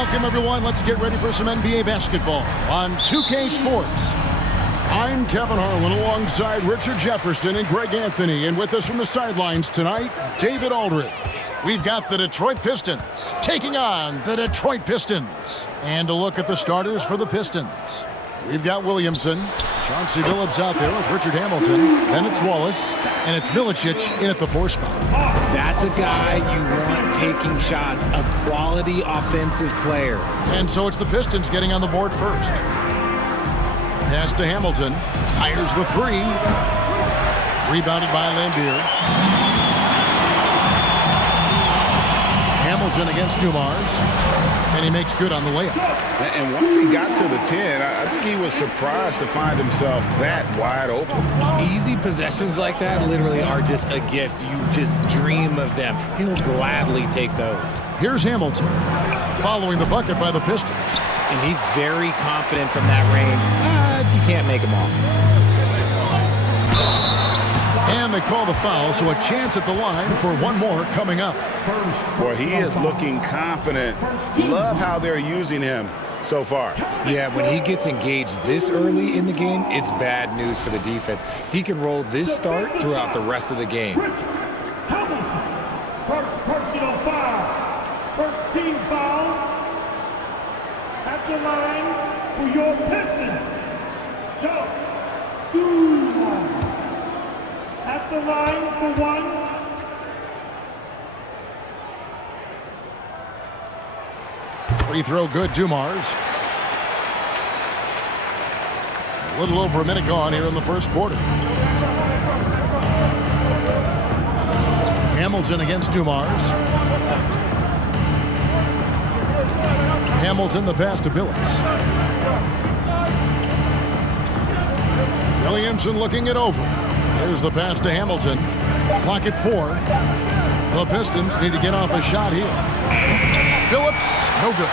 Welcome, everyone. Let's get ready for some NBA basketball on 2K Sports. I'm Kevin Harlan alongside Richard Jefferson and Greg Anthony. And with us from the sidelines tonight, David Aldridge. We've got the Detroit Pistons taking on the Detroit Pistons. And a look at the starters for the Pistons. We've got Williamson, Chauncey Billups out there with Richard Hamilton, then it's Wallace, and it's Milicic in at the 4 spot. That's a guy you want taking shots, a quality offensive player. And so it's the Pistons getting on the board first. Pass to Hamilton, fires the 3. Rebounded by Lambeer. Hamilton against Dumars, and he makes good on the layup. And once he got to the 10, I think he was surprised to find himself that wide open. Easy possessions like that literally are just a gift. You just dream of them. He'll gladly take those. Here's Hamilton, following the bucket by the Pistons. And he's very confident from that range, but you can't make them all. And they call the foul, so a chance at the line for one more coming up. Well, he is looking confident. Love how they're using him so far. Yeah, when he gets engaged this early in the game, it's bad news for the defense. He can roll this start throughout the rest of the game. Hamilton, first personal foul, first team foul at the line for your Pistons. Joe, at the line for 1. Free throw good, Dumars. A little over a minute gone here in the first quarter. Hamilton against Dumars. Hamilton, the pass to Billups. Williamson looking it over. There's the pass to Hamilton. Clock at 4. The Pistons need to get off a shot here. Billups, no good.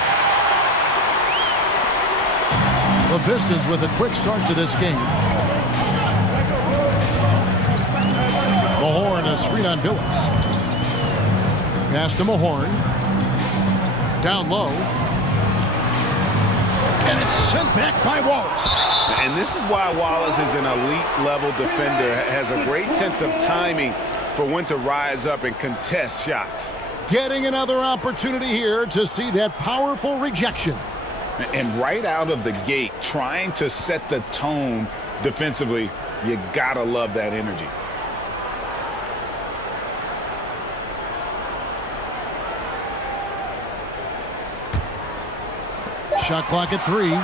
The Pistons with a quick start to this game. Mahorn, a screen on Billups. Pass to Mahorn. Down low. And it's sent back by Wallace. And this is why Wallace is an elite-level defender, has a great sense of timing for when to rise up and contest shots. Getting another opportunity here to see that powerful rejection. And right out of the gate, trying to set the tone defensively, you gotta love that energy. Shot clock at 3.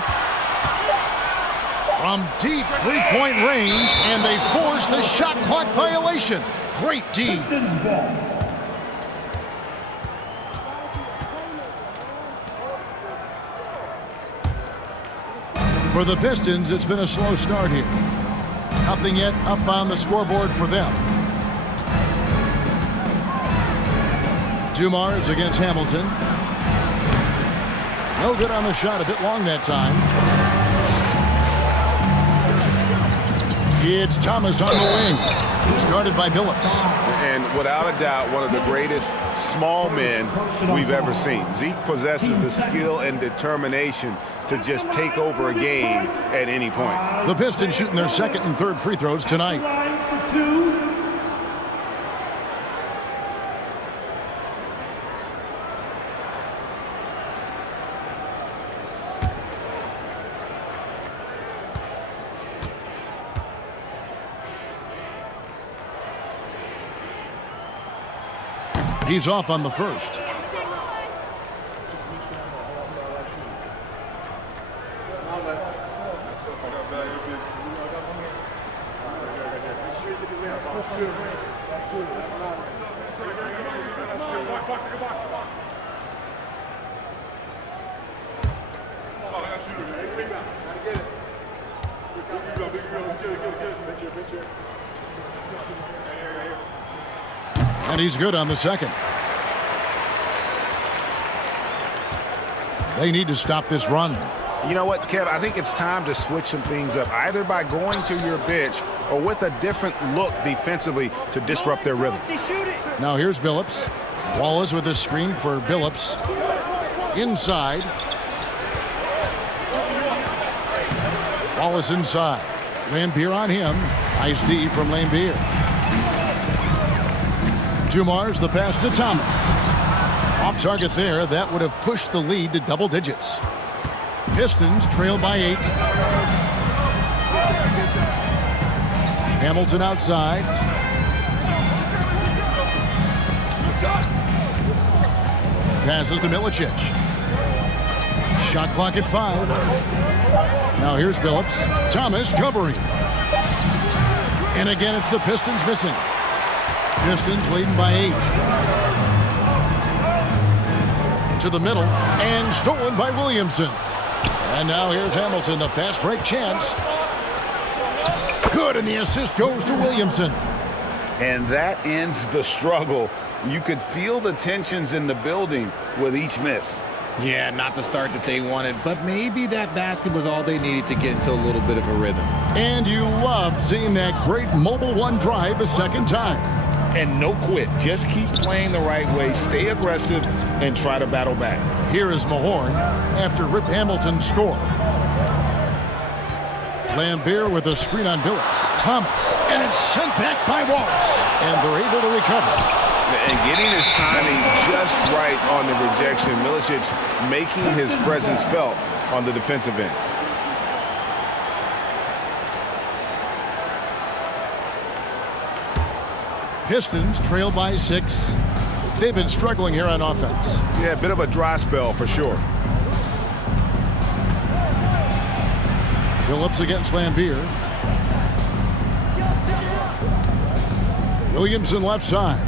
From deep three-point range, and they force the shot clock violation. Great D. For the Pistons, it's been a slow start here. Nothing yet up on the scoreboard for them. Dumars against Hamilton. No good on the shot, a bit long that time. It's Thomas on the wing. Started by Billups. And without a doubt, one of the greatest small men we've ever seen. Zeke possesses the skill and determination to just take over a game at any point. The Pistons shooting their second and third free throws tonight. Line for 2. He's off on the first. And he's good on the second. They need to stop this run. You know what, Kev? I think it's time to switch some things up, either by going to your bench or with a different look defensively to disrupt their rhythm. Now here's Billups. Wallace with a screen for Billups. Inside. Wallace inside. Lambier on him. Nice D from Lambier. Dumars the pass to Thomas. Off target there. That would have pushed the lead to double digits. Pistons trail by 8. Hamilton outside. Passes to Milicic. Shot clock at 5. Now here's Billups. Thomas covering. And again, it's the Pistons missing. Pistons leading by 8. To the middle. And stolen by Williamson. And now here's Hamilton, the fast break chance. Good, and the assist goes to Williamson. And that ends the struggle. You could feel the tensions in the building with each miss. Yeah, not the start that they wanted, but maybe that basket was all they needed to get into a little bit of a rhythm. And you love seeing that great mobile one drive a second time. And no quit. Just keep playing the right way, stay aggressive, and try to battle back. Here is Mahorn after Rip Hamilton's score. Lambier with a screen on Billups. Thomas, and it's sent back by Wallace. And they're able to recover. And getting his timing just right on the rejection. Milicic making his presence felt on the defensive end. Pistons trail by 6. They've been struggling here on offense. Yeah, a bit of a dry spell for sure. Billups against Lambier. Williamson left side.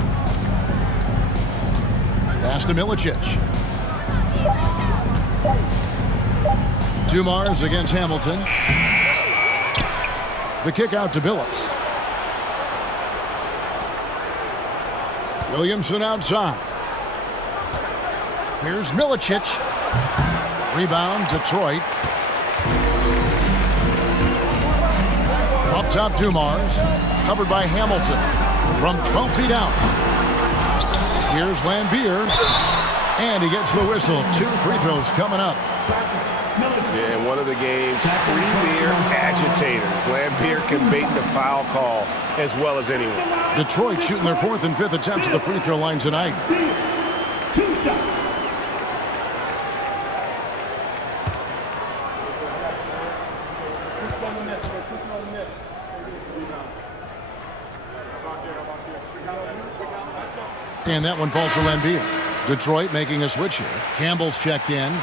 Pass to Milicic. Dumars against Hamilton. The kick out to Billups. Williamson outside. Here's Milicic. Rebound, Detroit. Up top, Dumars. Covered by Hamilton. From 12 feet out. Here's Lambier. And he gets the whistle. 2 free throws coming up. Yeah, and one of the game's premier agitators. Lambier can bait the foul call as well as anyone. Detroit shooting their 4th and 5th attempts at the free throw line tonight. 2 shots. And that one falls for Lambier. Detroit making a switch here. Campbell's checked in.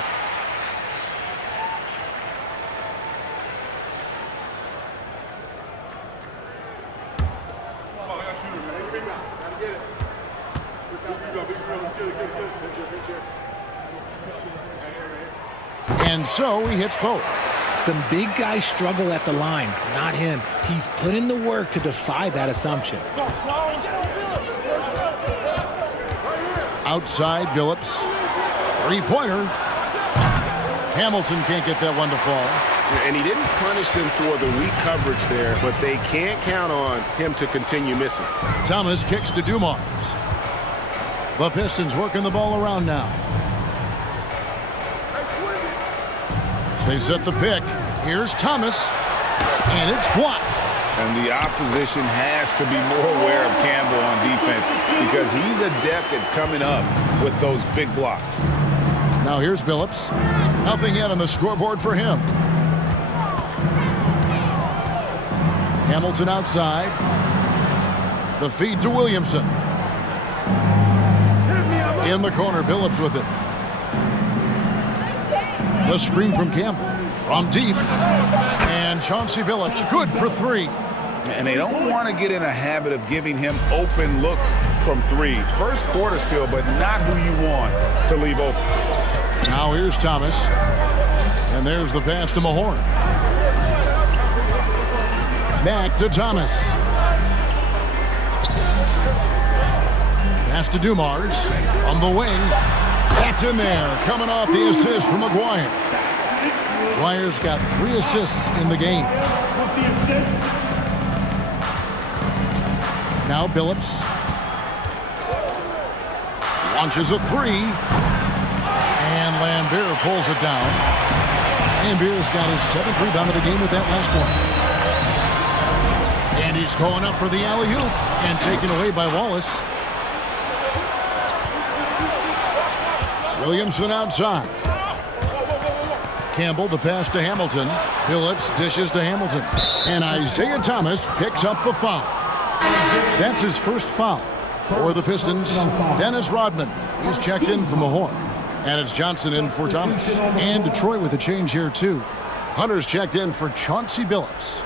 And so he hits both. Some big guys struggle at the line, not him. He's put in the work to defy that assumption. Outside, Billups. Three-pointer. Hamilton can't get that one to fall. And he didn't punish them for the weak coverage there, but they can't count on him to continue missing. Thomas kicks to Dumars. The Pistons working the ball around now. They set the pick. Here's Thomas. And it's blocked. And the opposition has to be more aware of Campbell on defense because he's adept at coming up with those big blocks. Now here's Billups. Nothing yet on the scoreboard for him. Hamilton outside. The feed to Williamson. In the corner, Billups with it. The screen from Campbell. From deep. And Chauncey Billups good for 3. And they don't want to get in a habit of giving him open looks from 3. First quarter still, but not who you want to leave open. Now here's Thomas. And there's the pass to Mahorn. Back to Thomas. Pass to Dumars. On the wing. That's in there. Coming off the assist from McGuire. McGuire's got 3 assists in the game. With the assist. Now Billups. Launches a 3. And Lambeer pulls it down. Lambeer's got his 7th rebound of the game with that last one. And he's going up for the alley-oop and taken away by Wallace. Williamson outside. Campbell, the pass to Hamilton. Phillips dishes to Hamilton. And Isaiah Thomas picks up the foul. That's his first foul for the Pistons. Dennis Rodman, he's checked in from a horn. And it's Johnson in for Thomas. And Detroit with a change here, too. Hunter's checked in for Chauncey Billups.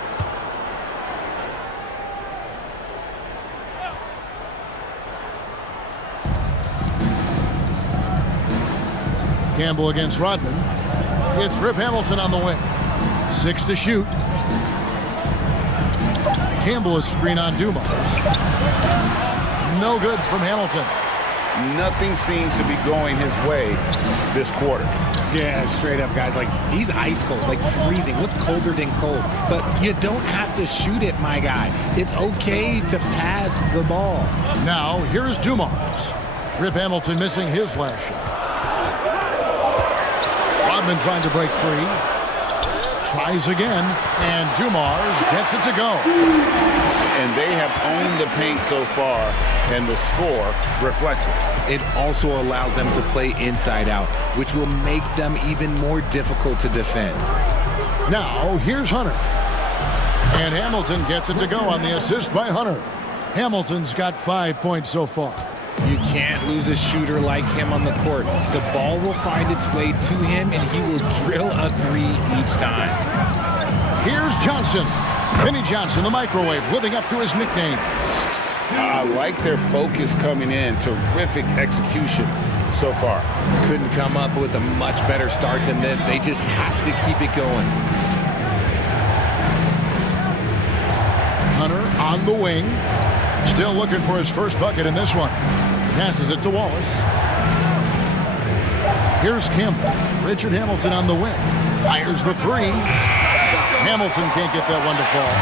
Campbell against Rodman. It's Rip Hamilton on the wing. 6 to shoot. Campbell is screen on Dumars. No good from Hamilton. Nothing seems to be going his way this quarter. Yeah, straight up, guys. Like, he's ice cold, like freezing. What's colder than cold? But you don't have to shoot it, my guy. It's okay to pass the ball. Now, here's Dumars. Rip Hamilton missing his last shot. Rodman trying to break free. Tries again, and Dumars gets it to go. And they have owned the paint so far, and the score reflects it. It also allows them to play inside out, which will make them even more difficult to defend. Now, here's Hunter. And Hamilton gets it to go on the assist by Hunter. Hamilton's got 5 points so far. You can't lose a shooter like him on the court. The ball will find its way to him, and he will drill a 3 each time. Here's Johnson. Vinnie Johnson, the microwave, living up to his nickname. I like their focus coming in. Terrific execution so far. Couldn't come up with a much better start than this. They just have to keep it going. Hunter on the wing. Still looking for his first bucket in this one. Passes it to Wallace. Here's Campbell. Richard Hamilton on the wing. Fires the 3. Hamilton can't get that one to fall.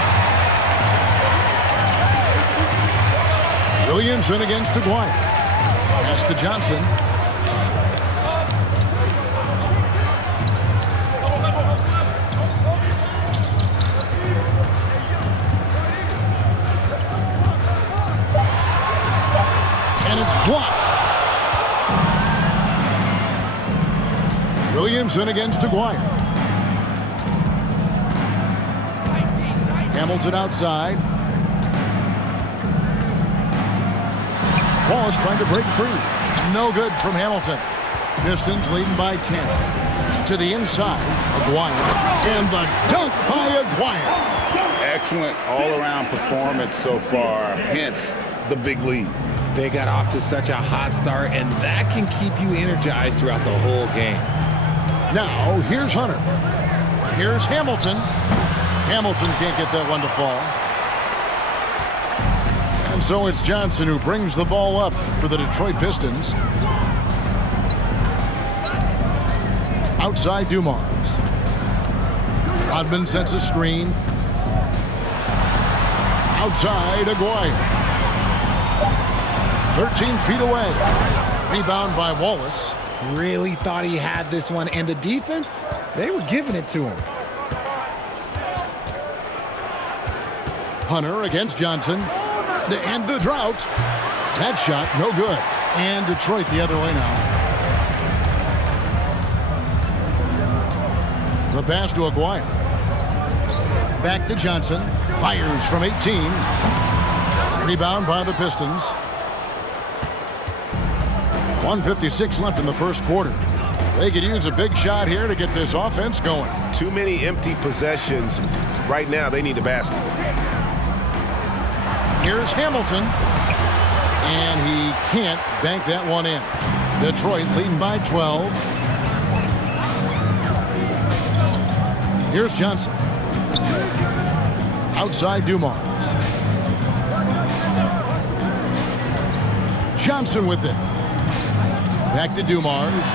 Williamson against Aguirre. Pass to Johnson. And it's blocked. Williamson against Aguirre. Hamilton outside. Wallace trying to break free. No good from Hamilton. Pistons leading by 10. To the inside, Aguirre. And the dunk by Aguirre. Excellent all-around performance so far, hence the big lead. They got off to such a hot start, and that can keep you energized throughout the whole game. Now, here's Hunter. Here's Hamilton. Hamilton can't get that one to fall. And so it's Johnson who brings the ball up for the Detroit Pistons. Outside Dumars. Rodman sets a screen. Outside Aguirre. 13 feet away. Rebound by Wallace. Really thought he had this one, and the defense, they were giving it to him. Hunter against Johnson. And the drought. That shot, no good. And Detroit the other way now. The pass to Aguirre. Back to Johnson. Fires from 18. Rebound by the Pistons. 1:56 left in the first quarter. They could use a big shot here to get this offense going. Too many empty possessions. Right now, they need a basket. Here's Hamilton. And he can't bank that one in. Detroit leading by 12. Here's Johnson. Outside Dumars. Johnson with it. Back to Dumars.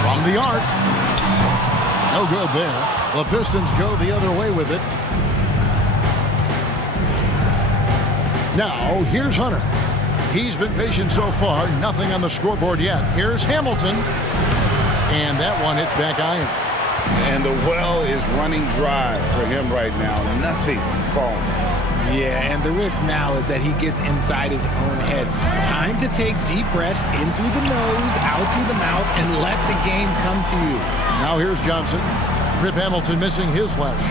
From the arc. No good there. The Pistons go the other way with it. Now, here's Hunter. He's been patient so far. Nothing on the scoreboard yet. Here's Hamilton. And that one hits back iron. And the well is running dry for him right now. Nothing falling. Yeah, and the risk now is that he gets inside his own head. Time to take deep breaths in through the nose, out through the mouth, and let the game come to you. Now here's Johnson. Rip Hamilton missing his last.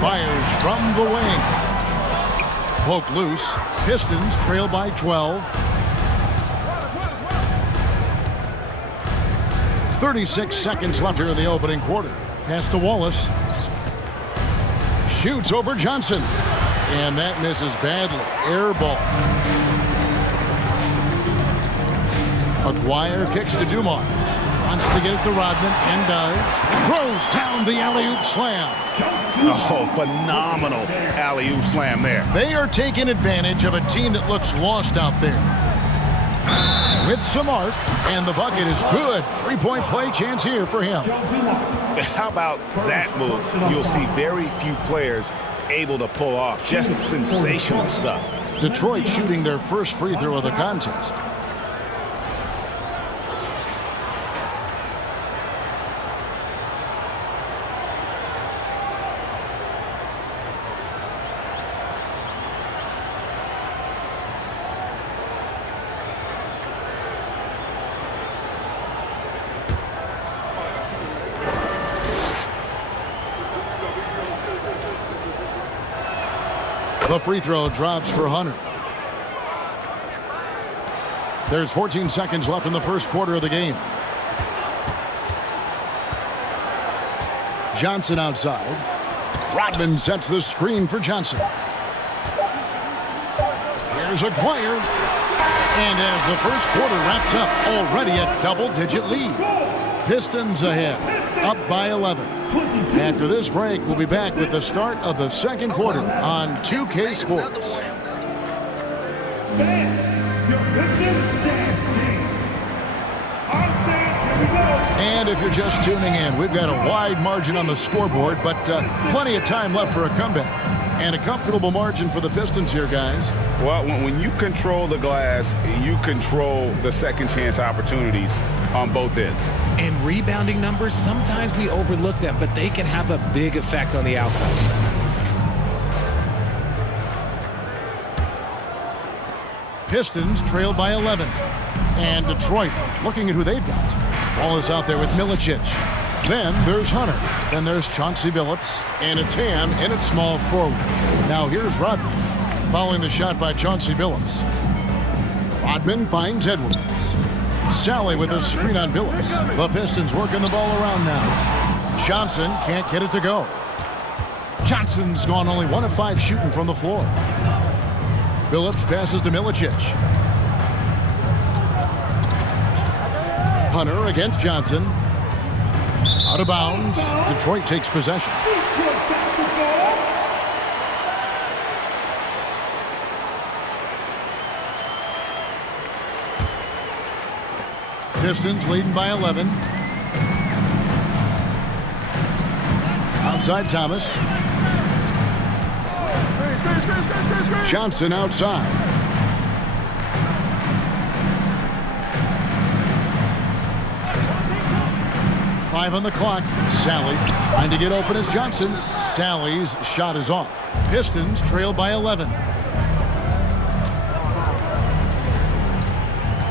Fires from the wing. Poked loose. Pistons trail by 12. 36 seconds left here in the opening quarter. Pass to Wallace. Shoots over Johnson. And that misses badly. Air ball. Aguirre kicks to Dumars. Wants to get it to Rodman and does. Throws down the alley-oop slam. Oh, phenomenal alley-oop slam there. They are taking advantage of a team that looks lost out there. With some arc, and the bucket is good. Three-point play chance here for him. How about that move? You'll see very few players able to pull off. Just sensational stuff. Detroit shooting their first free throw of the contest. The free throw drops for Hunter. There's 14 seconds left in the first quarter of the game. Johnson outside. Rodman sets the screen for Johnson. Here's Aguirre. And as the first quarter wraps up, already a double-digit lead. Pistons ahead, up by 11. After this break, we'll be back with the start of the second quarter on 2K Sports. And if you're just tuning in, we've got a wide margin on the scoreboard, but plenty of time left for a comeback. And a comfortable margin for the Pistons here, guys. Well, when you control the glass, you control the second chance opportunities on both ends. And rebounding numbers, sometimes we overlook them, but they can have a big effect on the outcome. Pistons trail by 11. And Detroit looking at who they've got. Ball is out there with Milicic. Then there's Hunter. Then there's Chauncey Billups. And it's Ham in its small forward. Now here's Rodman. Following the shot by Chauncey Billups. Rodman finds Edwards. Sally with a screen on Billups. The Pistons working the ball around now. Johnson can't get it to go. Johnson's gone only 1 of 5 shooting from the floor. Billups passes to Milicic. Hunter against Johnson. Out of bounds. Detroit takes possession. Pistons leading by 11. Outside Thomas. Johnson outside. Five on the clock. Sally trying to get open as Johnson. Sally's shot is off. Pistons trail by 11.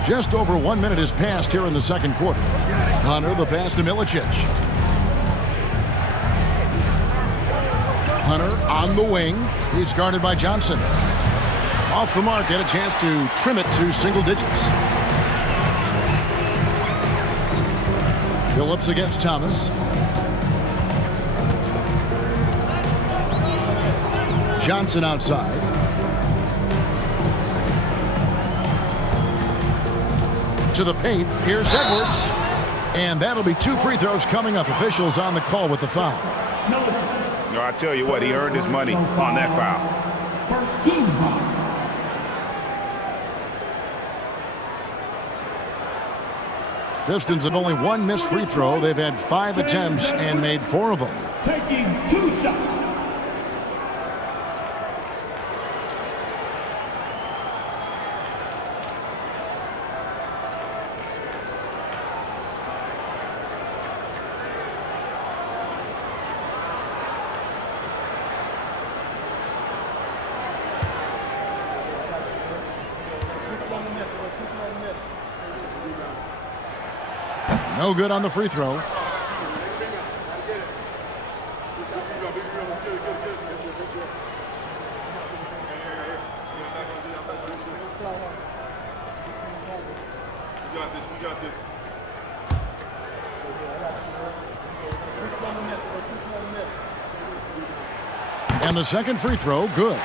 Just over 1 minute has passed here in the second quarter. Hunter, the pass to Milicic. Hunter on the wing. He's guarded by Johnson. Off the mark, had a chance to trim it to single digits. Billups against Thomas. Johnson outside. To the paint. Here's Edwards. And that'll be 2 free throws coming up. Officials on the call with the foul. No, I tell you what, he earned his money on that foul. First team foul. Pistons have only 1 missed free throw. They've had 5 attempts and made 4 of them. Taking 2 shots. No good on the free throw. We got this. And the second free throw, good.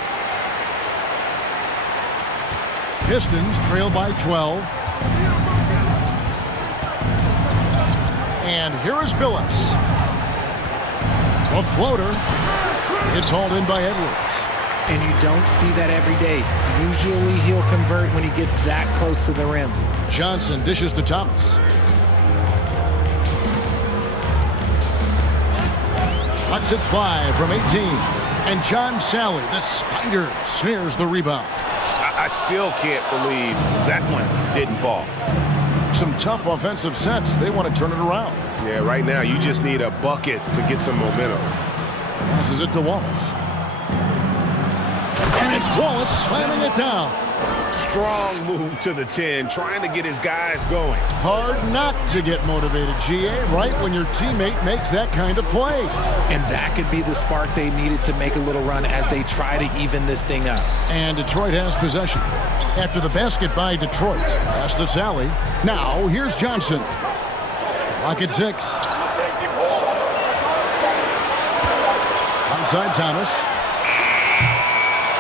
Pistons trail by 12. And here is Billups. A floater. It's hauled in by Edwards. And you don't see that every day. Usually he'll convert when he gets that close to the rim. Johnson dishes to Thomas. Cuts it 5 from 18. And John Sally, the spider, snares the rebound. I still can't believe that one didn't fall. Some tough offensive sets. They want to turn it around. Yeah, right now you just need a bucket to get some momentum. Passes it to Wallace. And it's Wallace slamming it down. Strong move to the 10, trying to get his guys going. Hard not to get motivated, GA, right when your teammate makes that kind of play. And that could be the spark they needed to make a little run as they try to even this thing up. And Detroit has possession. After the basket by Detroit. Pass to Sally. Now, here's Johnson. Rocket 6. Outside Thomas.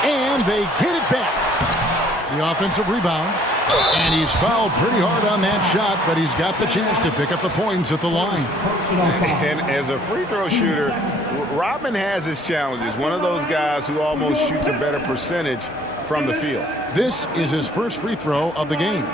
And they get it back. The offensive rebound. And he's fouled pretty hard on that shot, but he's got the chance to pick up the points at the line. And as a free throw shooter, Rodman has his challenges. One of those guys who almost shoots a better percentage from the field. This is his first free throw of the game.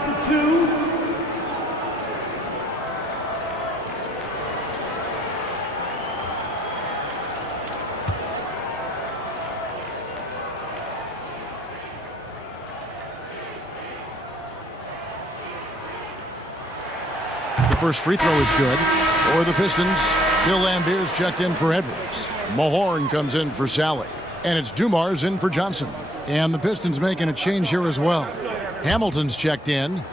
The first free throw is good for the Pistons. Bill Lambier's checked in for Edwards. Mahorn comes in for Sally. And it's Dumars in for Johnson. And the Pistons making a change here as well. Hamilton's checked in.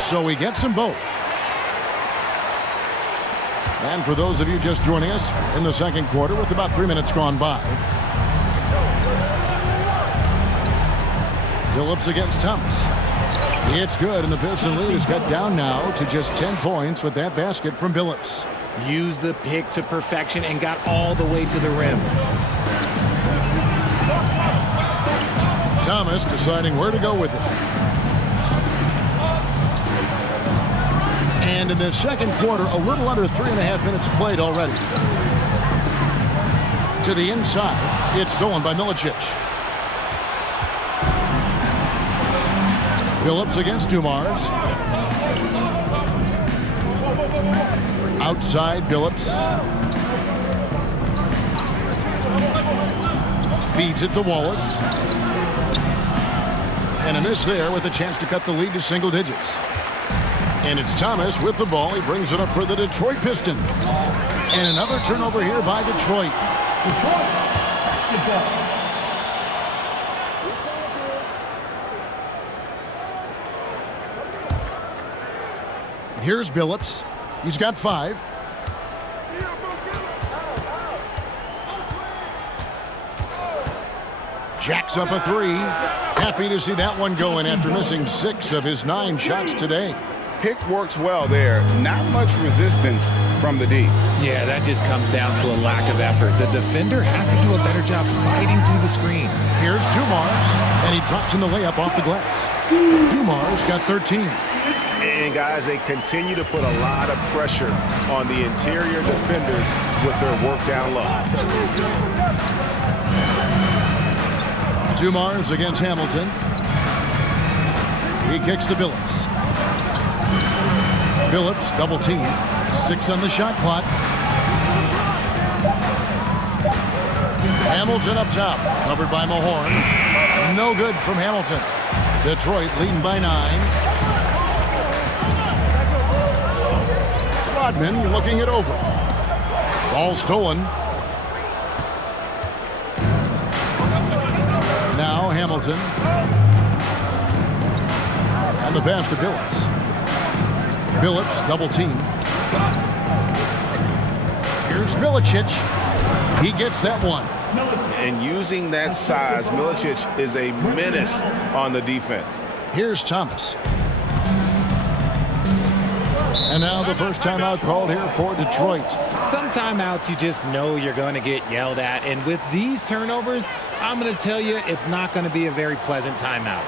So he gets them both. And for those of you just joining us, in the second quarter with about 3 minutes gone by. Billups against Thomas. It's good, and the Piston lead is cut down now to just 10 points with that basket from Billups. Used the pick to perfection and got all the way to the rim. Thomas deciding where to go with it. And in the second quarter, a little under 3.5 minutes played already. To the inside, it's stolen by Milicic. Billups against Dumars. Outside Billups. Feeds it to Wallace. And a miss there with a chance to cut the lead to single digits. And it's Thomas with the ball. He brings it up for the Detroit Pistons. And another turnover here by Detroit. Detroit basketball. Here's Billups. He's got 5. Jacks up a 3. Happy to see that one going after missing 6 of his 9 shots today. Pick works well there. Not much resistance from the D. Yeah, that just comes down to a lack of effort. The defender has to do a better job fighting through the screen. Here's Dumars, and he drops in the layup off the glass. Dumars got 13. And guys, they continue to put a lot of pressure on the interior defenders with their work down low. Dumars against Hamilton. He kicks to Billups. Billups double team. 6 on the shot clock. Hamilton up top, covered by Mahorn. No good from Hamilton. Detroit leading by 9. Rodman looking it over. Ball stolen. Hamilton. And the pass to Billups. Billups double team. Here's Milicic. He gets that one. And using that size, Milicic is a menace on the defense. Here's Thomas. And now the first timeout called here for Detroit. Some timeouts you just know you're going to get yelled at. And with these turnovers, I'm going to tell you it's not going to be a very pleasant timeout.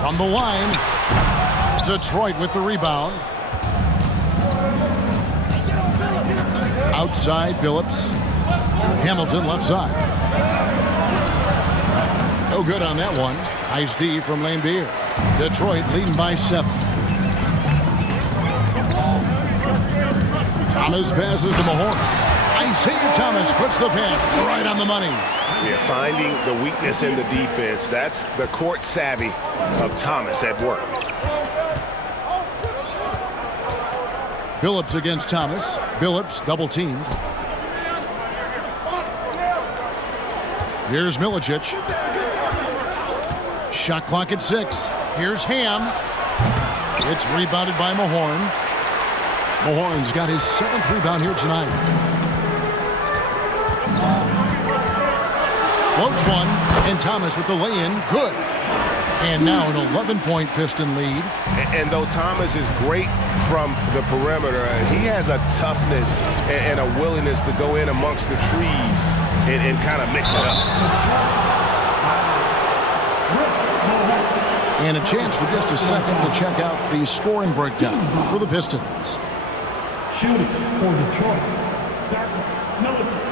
From the line, Detroit with the rebound. Outside, Billups. Hamilton left side. No good on that one. Nice D from Lambeer. Detroit leading by 7. Thomas passes to Mahorn. Isaiah Thomas puts the pass right on the money. Yeah, finding the weakness in the defense. That's the court savvy of Thomas at work. Billups against Thomas. Billups double teamed. Here's Milicic. Shot clock at 6. Here's Ham. It's rebounded by Mahorn. Mahorn's got his 7th rebound here tonight. Floats one, and Thomas with the lay-in. Good. And now an 11-point Piston lead. And though Thomas is great from the perimeter, he has a toughness and a willingness to go in amongst the trees and kind of mix it up. And a chance for just a second to check out the scoring breakdown for the Pistons. Shooting for Detroit. Military.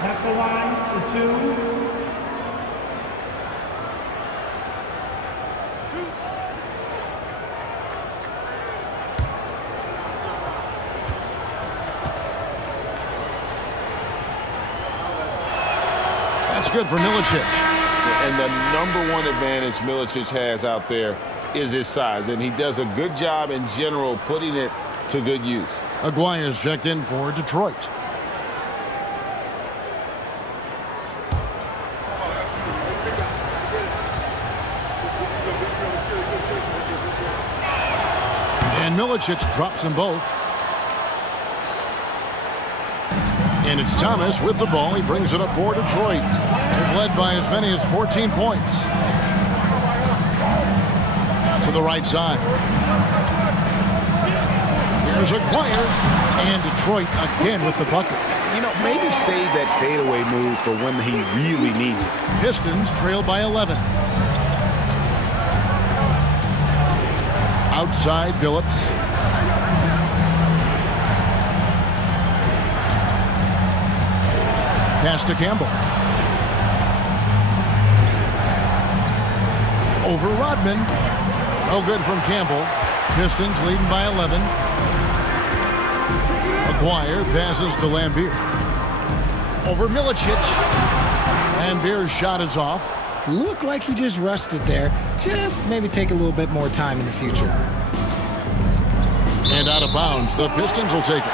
At the line for 2. That's good for Milicic. And the #1 advantage Milicic has out there is his size. And he does a good job in general putting it to good use. Aguirre's checked in for Detroit. And Milicic drops them both. And it's Thomas with the ball. He brings it up for Detroit. They've led by as many as 14 points. To the right side. Here's Aguirre. And Detroit again with the bucket. You know, maybe save that fadeaway move for when he really needs it. Pistons trail by 11. Outside, Billups. Pass to Campbell. Over Rodman. No good from Campbell. Pistons leading by 11. Aguirre passes to Lambeer. Over Milicic. Lambeer's shot is off. Looked like he just rushed it there. Just maybe take a little bit more time in the future. And out of bounds. The Pistons will take it.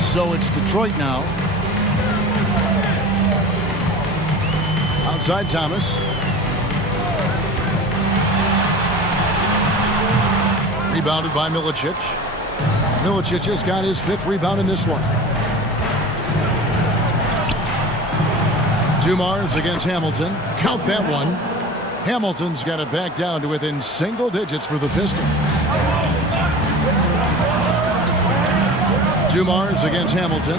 So it's Detroit now. Outside Thomas. Rebounded by Milicic. Milicic has got his 5th rebound in this one. Dumars against Hamilton. Count that one. Hamilton's got it back down to within single digits for the Pistons. Dumars against Hamilton.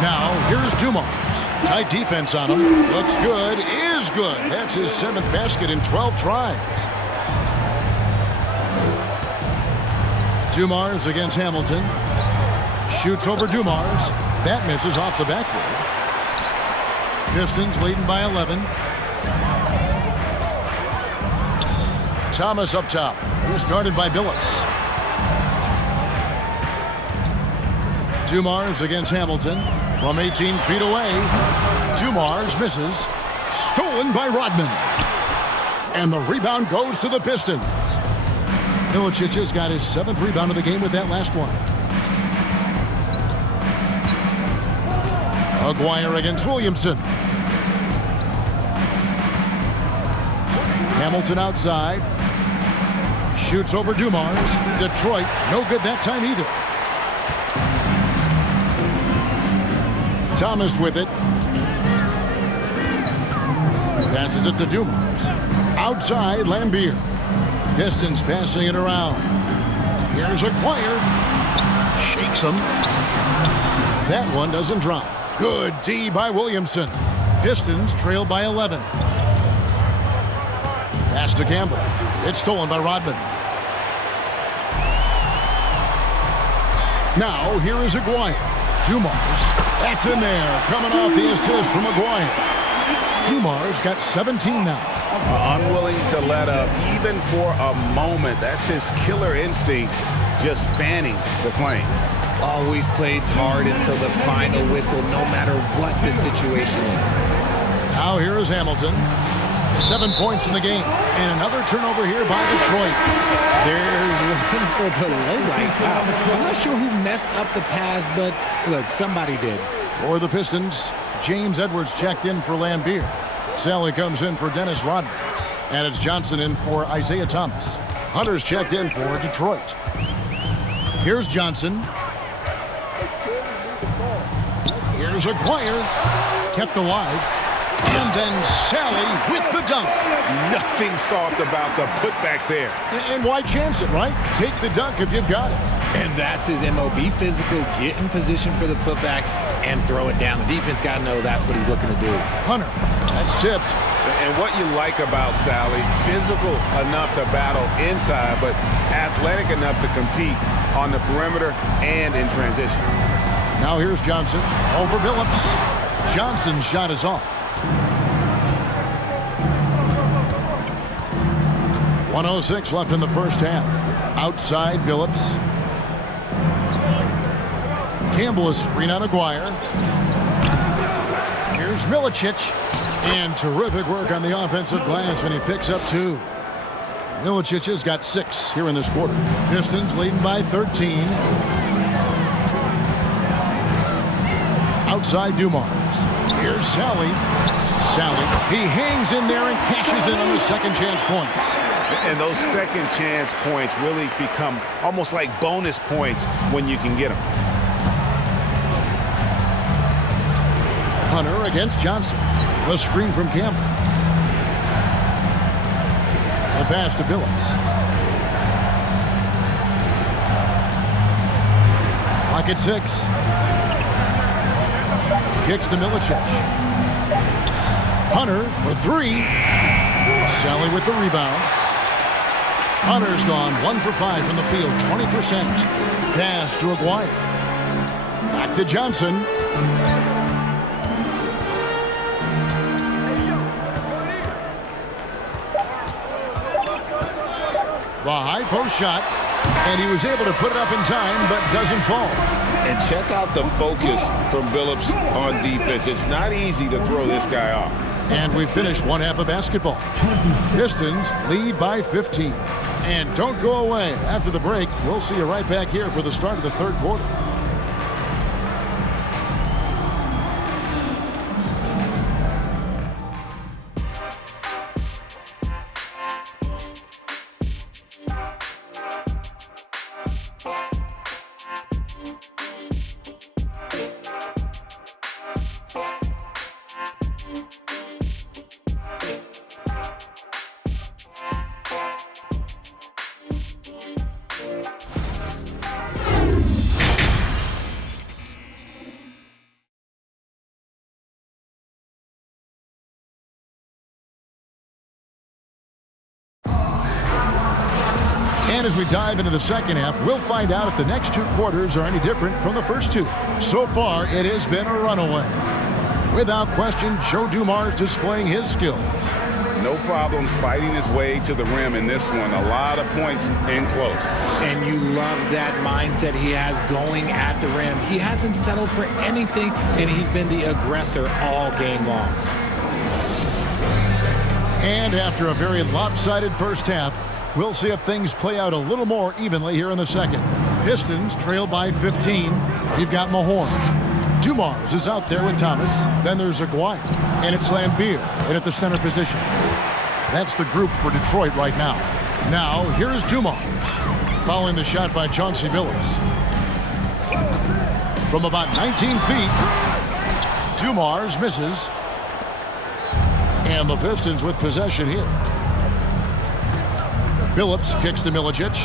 Now, here's Dumars. Tight defense on him. Looks good. Is good. That's his 7th basket in 12 tries. Dumars against Hamilton. Shoots over Dumars. That misses off the backboard. Pistons leading by 11. Thomas up top. He's guarded by Billups. Dumars against Hamilton from 18 feet away. Dumars misses. Stolen by Rodman. And the rebound goes to the Pistons. Milicic has got his 7th rebound of the game with that last one. Aguirre against Williamson. Hamilton outside. Shoots over Dumars. Detroit, no good that time either. Thomas with it. Passes it to Dumars. Outside, Lambier. Pistons passing it around. Here's Aguirre. Shakes him. That one doesn't drop. Good D by Williamson. Pistons trail by 11. Pass to Campbell. It's stolen by Rodman. Now, here is Aguirre. Dumars. That's in there. Coming off the assist from Aguirre. Dumars got 17 now. Unwilling to let up even for a moment. That's his killer instinct, just fanning the flame. Always plays hard until the final whistle, no matter what the situation is. Now here is Hamilton. 7 points in the game. And another turnover here by Detroit. There's one for the low light. I'm not sure who messed up the pass, but look, somebody did. For the Pistons, James Edwards checked in for Lambier. Sally comes in for Dennis Rodman. And it's Johnson in for Isaiah Thomas. Hunter's checked in for Detroit. Here's Johnson. Here's Aguirre. Kept alive. And then Sally with the dunk. Nothing soft about the putback there. And why chance it, right? Take the dunk if you've got it. And that's his MOB physical. Get in position for the putback and throw it down. The defense got to know that's what he's looking to do. Hunter. That's tipped. And what you like about Sally, physical enough to battle inside, but athletic enough to compete on the perimeter and in transition. Now here's Johnson over Billups. Johnson's shot is off. 1:06 left in the first half. Outside Billups. Campbell is screen on Aguirre. Here's Milicic. And terrific work on the offensive glass, and he picks up 2. Milicic has got 6 here in this quarter. Pistons leading by 13. Outside Dumars. Here's Sally. Sally. He hangs in there and cashes in on the second chance points. And those second chance points really become almost like bonus points when you can get them. Hunter against Johnson. The screen from Campbell. The pass to Billups. Clock at 6. Kicks to Milicic. Hunter for 3. Sally with the rebound. Hunter's gone 1 for 5 from the field, 20%. Pass to Aguirre. Back to Johnson. The high post shot, and he was able to put it up in time, but doesn't fall. And check out the focus from Billups on defense. It's not easy to throw this guy off. And we finished one half of basketball. Pistons lead by 15. And don't go away. After the break, we'll see you right back here for the start of the third quarter. And as we dive into the second half, we'll find out if the next 2 quarters are any different from the first 2. So far, it has been a runaway. Without question, Joe Dumars displaying his skills. No problem fighting his way to the rim in this one. A lot of points in close. And you love that mindset he has going at the rim. He hasn't settled for anything, and he's been the aggressor all game long. And after a very lopsided first half, we'll see if things play out a little more evenly here in the second. Pistons trail by 15. You've got Mahorn. Dumars is out there with Thomas. Then there's Aguirre. And it's Lambier in at the center position. That's the group for Detroit right now. Now, here is Dumars. Following the shot by Chauncey Billups. From about 19 feet, Dumars misses. And the Pistons with possession here. Billups kicks to Milicic.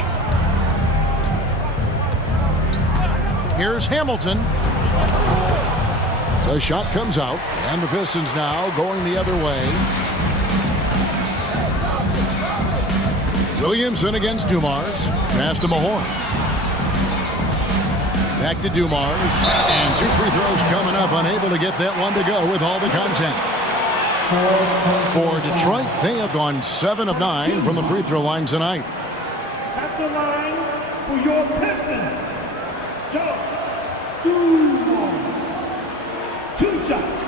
Here's Hamilton. The shot comes out, and the Pistons now going the other way. Williamson against Dumars. Pass to Mahorn. Back to Dumars. And 2 free throws coming up. Unable to get that one to go with all the contact. For Detroit, they have gone 7 of 9 from the free throw line tonight. At the line for your Pistons, Joe Dumars. 2 shots.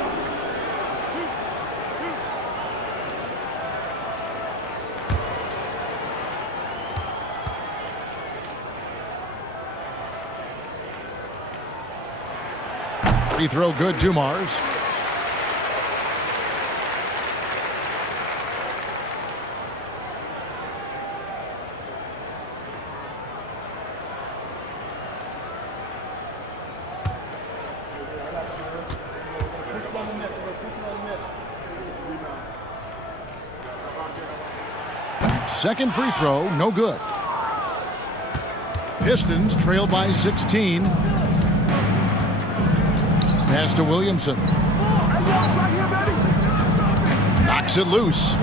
Free throw good, Dumars. Second free throw, no good. Pistons trail by 16. Pass to Williamson. Knocks it loose.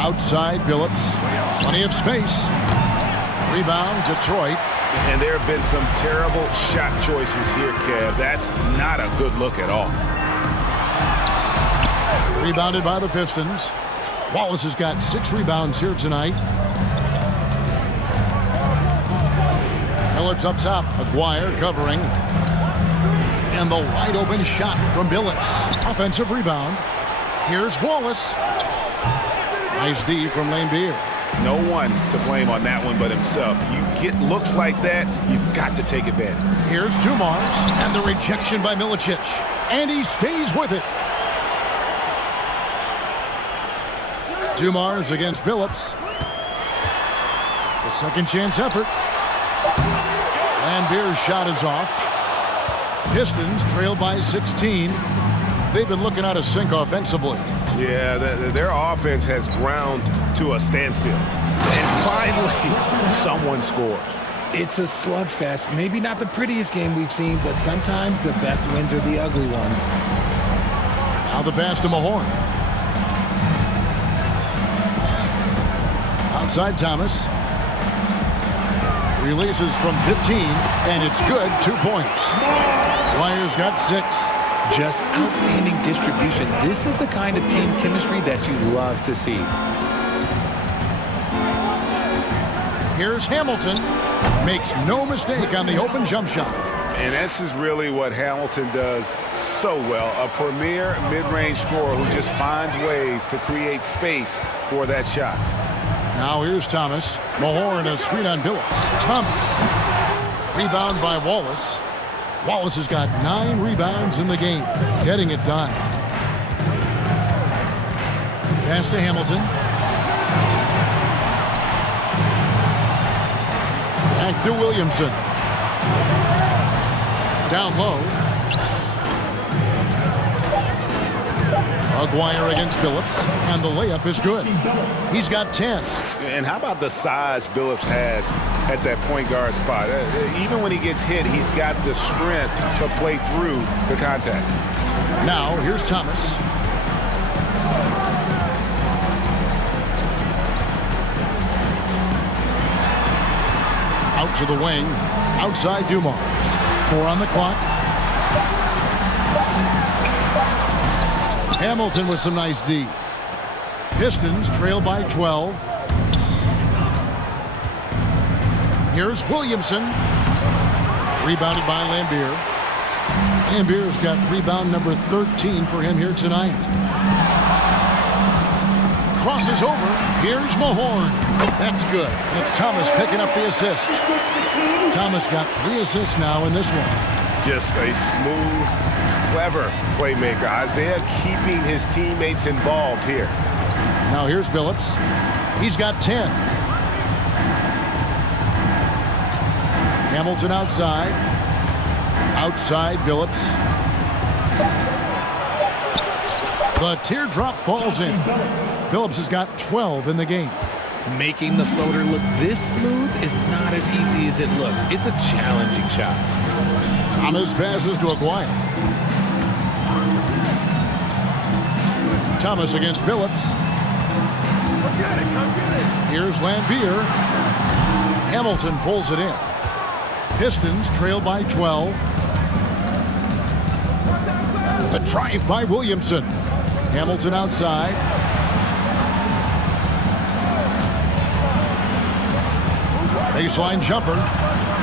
Outside Billups. Plenty of space. Rebound, Detroit. And there have been some terrible shot choices here, Kev. That's not a good look at all. Rebounded by the Pistons. Wallace has got 6 rebounds here tonight. Billups up top. Aguirre covering. And the wide open shot from Billups. Offensive rebound. Here's Wallace. Nice D from Lambier. No one to blame on that one but himself. You get looks like that, you've got to take advantage. Here's Dumars. And the rejection by Milicic. And he stays with it. Dumars against Billups. The second chance effort. Lambier's shot is off. Pistons trail by 16. They've been looking out of sync offensively. Yeah, their offense has ground to a standstill. And finally, someone scores. It's a slugfest. Maybe not the prettiest game we've seen, but sometimes the best wins are the ugly ones. Now the pass to Mahorn. Outside Thomas. Releases from 15, and it's good. 2 points. Dwyer's got 6. Just outstanding distribution. This is the kind of team chemistry that you love to see. Here's Hamilton. Makes no mistake on the open jump shot. And this is really what Hamilton does so well. A premier mid-range scorer who just finds ways to create space for that shot. Now here's Thomas. Mahorn a screen on Billups. Thomas. Rebound by Wallace. Wallace has got 9 rebounds in the game. Getting it done. Pass to Hamilton. Back to Williamson. Down low. Aguirre against Billups, and the layup is good. He's got 10. And how about the size Billups has at that point guard spot? Even when he gets hit, he's got the strength to play through the contact. Now, here's Thomas. Out to the wing. Outside Dumars. 4 on the clock. Hamilton with some nice D. Pistons trail by 12. Here's Williamson. Rebounded by Lambier. Lambier's got rebound number 13 for him here tonight. Crosses over. Here's Mahorn. That's good. And it's Thomas picking up the assist. Thomas got 3 assists now in this one. Just a smooth, clever playmaker. Isaiah keeping his teammates involved here. Now here's Billups. He's got 10. Hamilton outside. Outside Billups. The teardrop falls in. Billups has got 12 in the game. Making the floater look this smooth is not as easy as it looks. It's a challenging shot. Thomas passes to Aguayo. Thomas against Billups. Here's Lambier. Hamilton pulls it in. Pistons trail by 12. The drive by Williamson. Hamilton outside. Baseline jumper.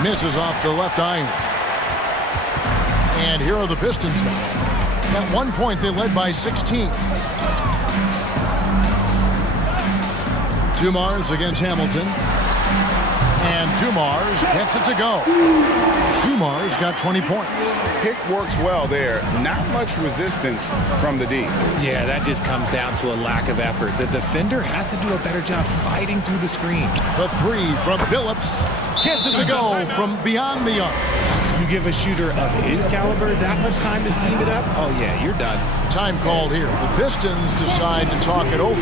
Misses off the left iron. And here are the Pistons now. At one point, they led by 16. Dumars against Hamilton. And Dumars gets it to go. Dumars got 20 points. Pick works well there. Not much resistance from the D. Yeah, that just comes down to a lack of effort. The defender has to do a better job fighting through the screen. The 3 from Billups. Gets it to go from beyond the arc. You give a shooter of his caliber that much time to seam it up, oh yeah, you're done. Time called here. The Pistons decide to talk it over.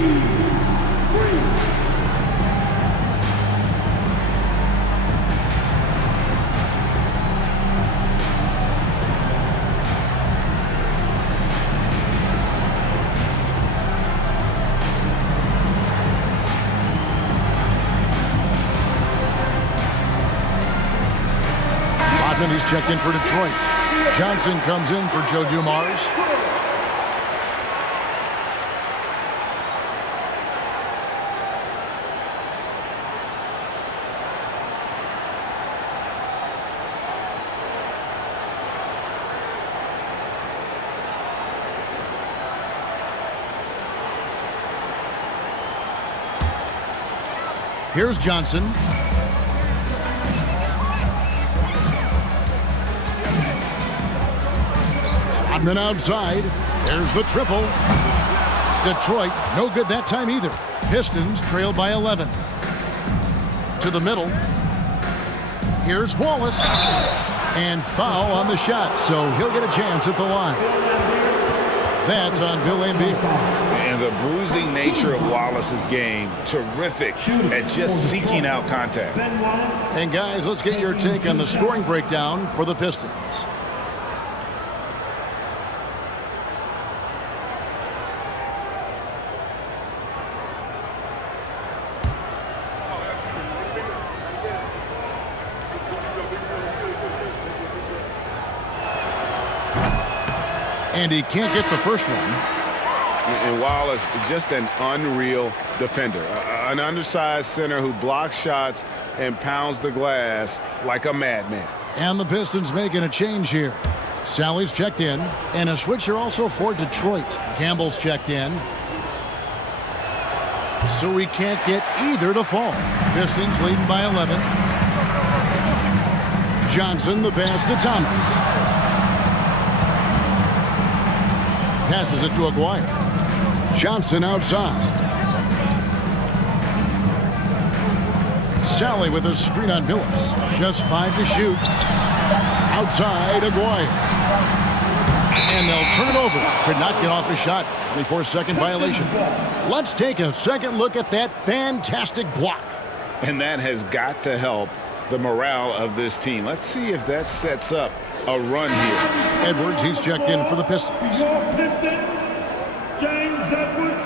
He's checked in for Detroit. Johnson comes in for Joe Dumars. Here's Johnson. Rodman outside. There's the triple. Detroit, no good that time either. Pistons trail by 11. To the middle. Here's Wallace. And foul on the shot, so he'll get a chance at the line. That's on Bill Lambier. And the bruising nature of Wallace's game, terrific at just seeking out contact. And guys, let's get your take on the scoring breakdown for the Pistons. And he can't get the first one. And Wallace, just an unreal defender. An undersized center who blocks shots and pounds the glass like a madman. And the Pistons making a change here. Sally's checked in. And a switcher also for Detroit. Campbell's checked in. So we can't get either to fall. Pistons leading by 11. Johnson, the pass to Thomas. Passes it to Aguayo. Johnson outside. Sally with a screen on Billups. Just 5 to shoot. Outside Aguayo. And they'll turn it over. Could not get off a shot. 24-second violation. Let's take a second look at that fantastic block. And that has got to help the morale of this team. Let's see if that sets up a run here. Edwards, he's checked in for the Pistons. Your Pistons, James Edwards.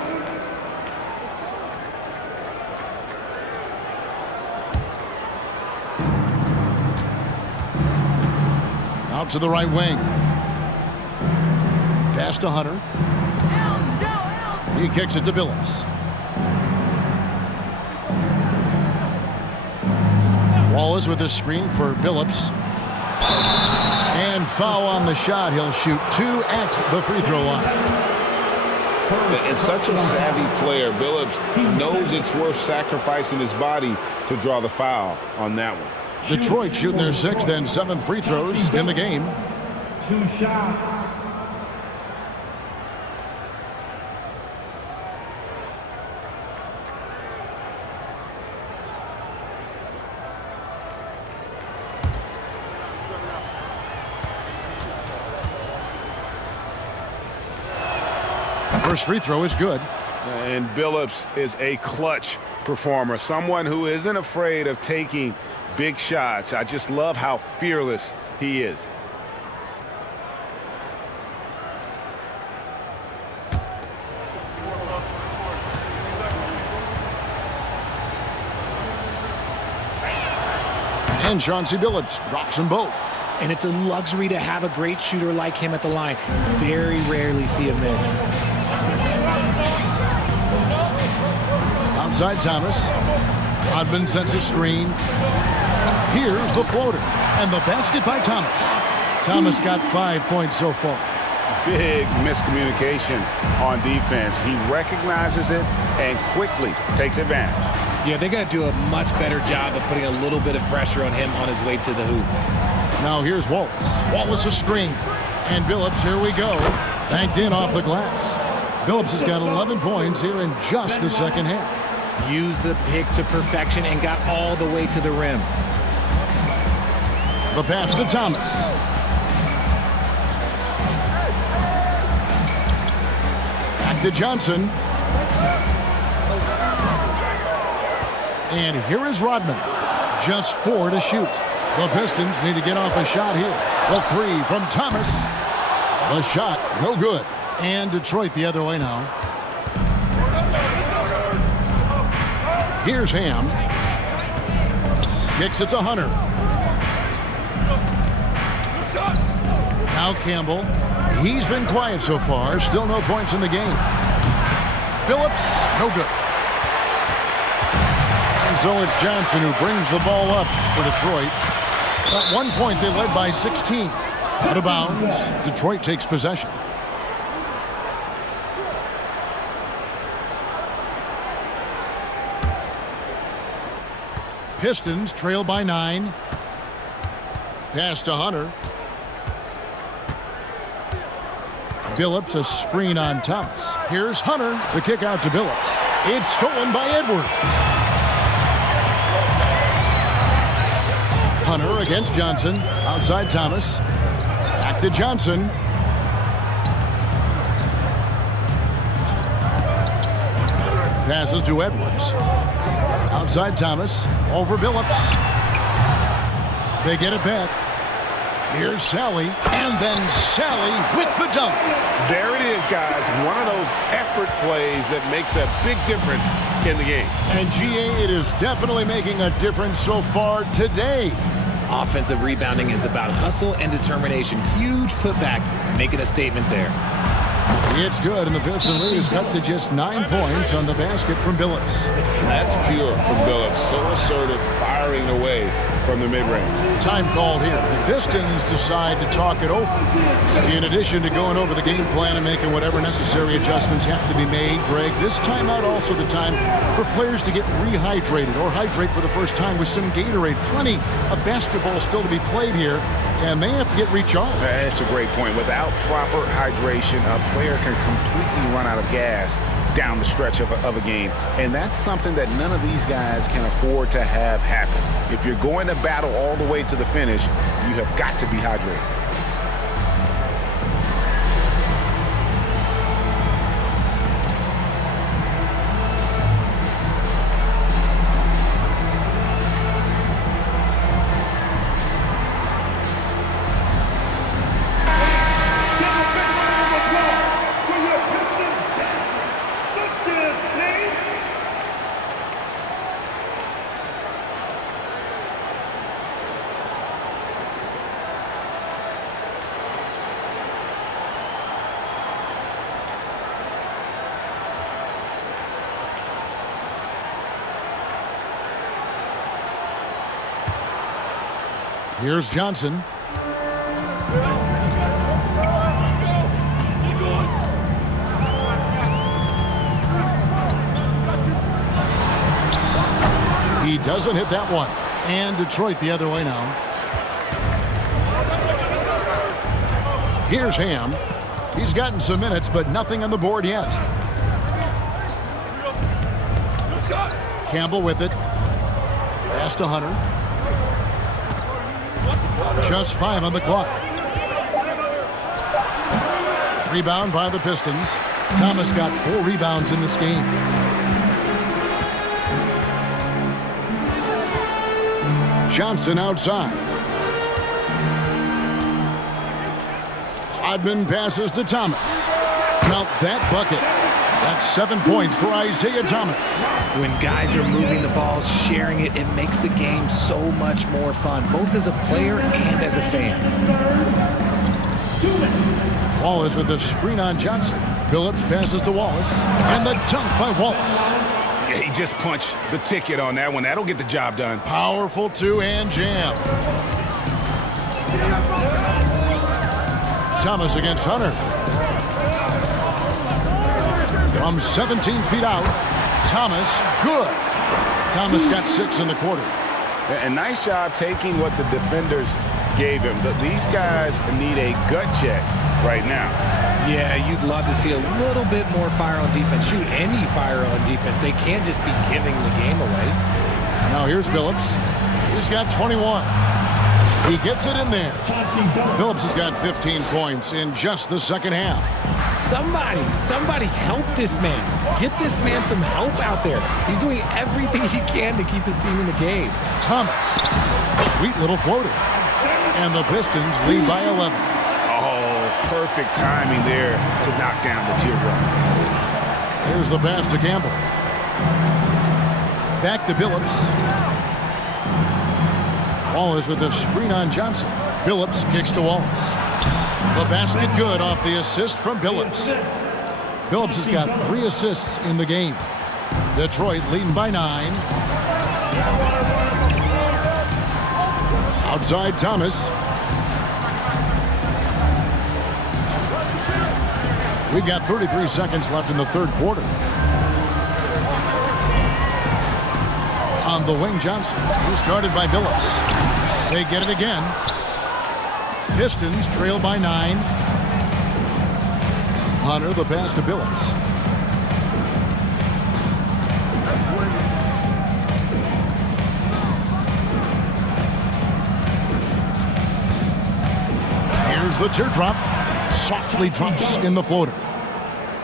Out to the right wing. Pass to Hunter. He kicks it to Billups. Wallace with a screen for Billups. And foul on the shot. He'll shoot 2 at the free throw line. And such a savvy player, Billups knows it's worth sacrificing his body to draw the foul on that one. Detroit shooting their 6th and 7th free throws in the game. 2 shots. First free throw is good. And Billups is a clutch performer, someone who isn't afraid of taking big shots. I just love how fearless he is. And Chauncey Billups drops them both. And it's a luxury to have a great shooter like him at the line. Very rarely see a miss. Outside Thomas. Rodman sends a screen. Here's the floater. And the basket by Thomas. Thomas got 5 points so far. Big miscommunication on defense. He recognizes it and quickly takes advantage. Yeah, they're going to do a much better job of putting a little bit of pressure on him on his way to the hoop. Now here's Wallace. Wallace a screen. And Billups, here we go. Banked in off the glass. Billups has got 11 points here in just the second half. Used the pick to perfection and got all the way to the rim. The pass to Thomas. Back to Johnson. And here is Rodman. Just 4 to shoot. The Pistons need to get off a shot here. The 3 from Thomas. The shot, no good. And Detroit the other way now. Here's Ham. Kicks it to Hunter. Now Campbell. He's been quiet so far. Still no points in the game. Billups, no good. And so it's Johnson who brings the ball up for Detroit. At one point, they led by 16. Out of bounds. Detroit takes possession. Pistons trail by 9. Pass to Hunter. Billups a screen on Thomas. Here's Hunter. The kick out to Billups. It's stolen by Edwards. Hunter against Johnson. Outside Thomas. Back to Johnson. Passes to Edwards. Outside Thomas. Over Billups. They get it back. Here's Sally. And then Sally with the dunk. There it is, guys. One of those effort plays that makes a big difference in the game. And GA, it is definitely making a difference so far today. Offensive rebounding is about hustle and determination. Huge putback, making a statement there. It's good, and the Pistons lead is cut to just 9 points on the basket from Billups. That's pure from Billups. So assertive, firing away from the mid-range. Time called here. The Pistons decide to talk it over. In addition to going over the game plan and making whatever necessary adjustments have to be made, Greg, this timeout also the time for players to get rehydrated or hydrate for the first time with some Gatorade. Plenty of basketball still to be played here, and they have to get recharged. That's a great point. Without proper hydration, a player can completely run out of gas down the stretch of a game. And that's something that none of these guys can afford to have happen. If you're going to battle all the way to the finish, you have got to be hydrated. Here's Johnson. He doesn't hit that one. And Detroit the other way now. Here's Ham. He's gotten some minutes, but nothing on the board yet. Campbell with it. Pass to Hunter. Just 5 on the clock. Rebound by the Pistons. Thomas got 4 rebounds in this game. Johnson outside. Odman passes to Thomas. Count that bucket. That's 7 points for Isaiah Thomas. When guys are moving the ball, sharing it, it makes the game so much more fun, both as a player and as a fan. Wallace with the screen on Johnson. Billups passes to Wallace. And the dunk by Wallace. Yeah, he just punched the ticket on that one. That'll get the job done. Powerful two-hand jam. Thomas against Hunter. From 17 feet out, Thomas, good. Thomas got 6 in the quarter. A nice job taking what the defenders gave him. These guys need a gut check right now. Yeah, you'd love to see a little bit more fire on defense. Shoot any fire on defense. They can't just be giving the game away. Now here's Billups. He's got 21. He gets it in there. Billups has got 15 points in just the second half. Somebody help this man. Get this man some help out there. He's doing everything he can to keep his team in the game. Thomas. Sweet little floater. And the Pistons lead by 11. Oh, perfect timing there to knock down the teardrop. Here's the pass to Campbell. Back to Billups. Wallace with the screen on Johnson. Billups kicks to Wallace. The basket good off the assist from Billups. Billups has got 3 assists in the game. Detroit leading by 9. Outside Thomas. We've got 33 seconds left in the third quarter. On the wing, Johnson. He's guarded by Billups. They get it again. Pistons trail by 9. Hunter, the pass to Billups. Here's the teardrop. Softly drops in the floater.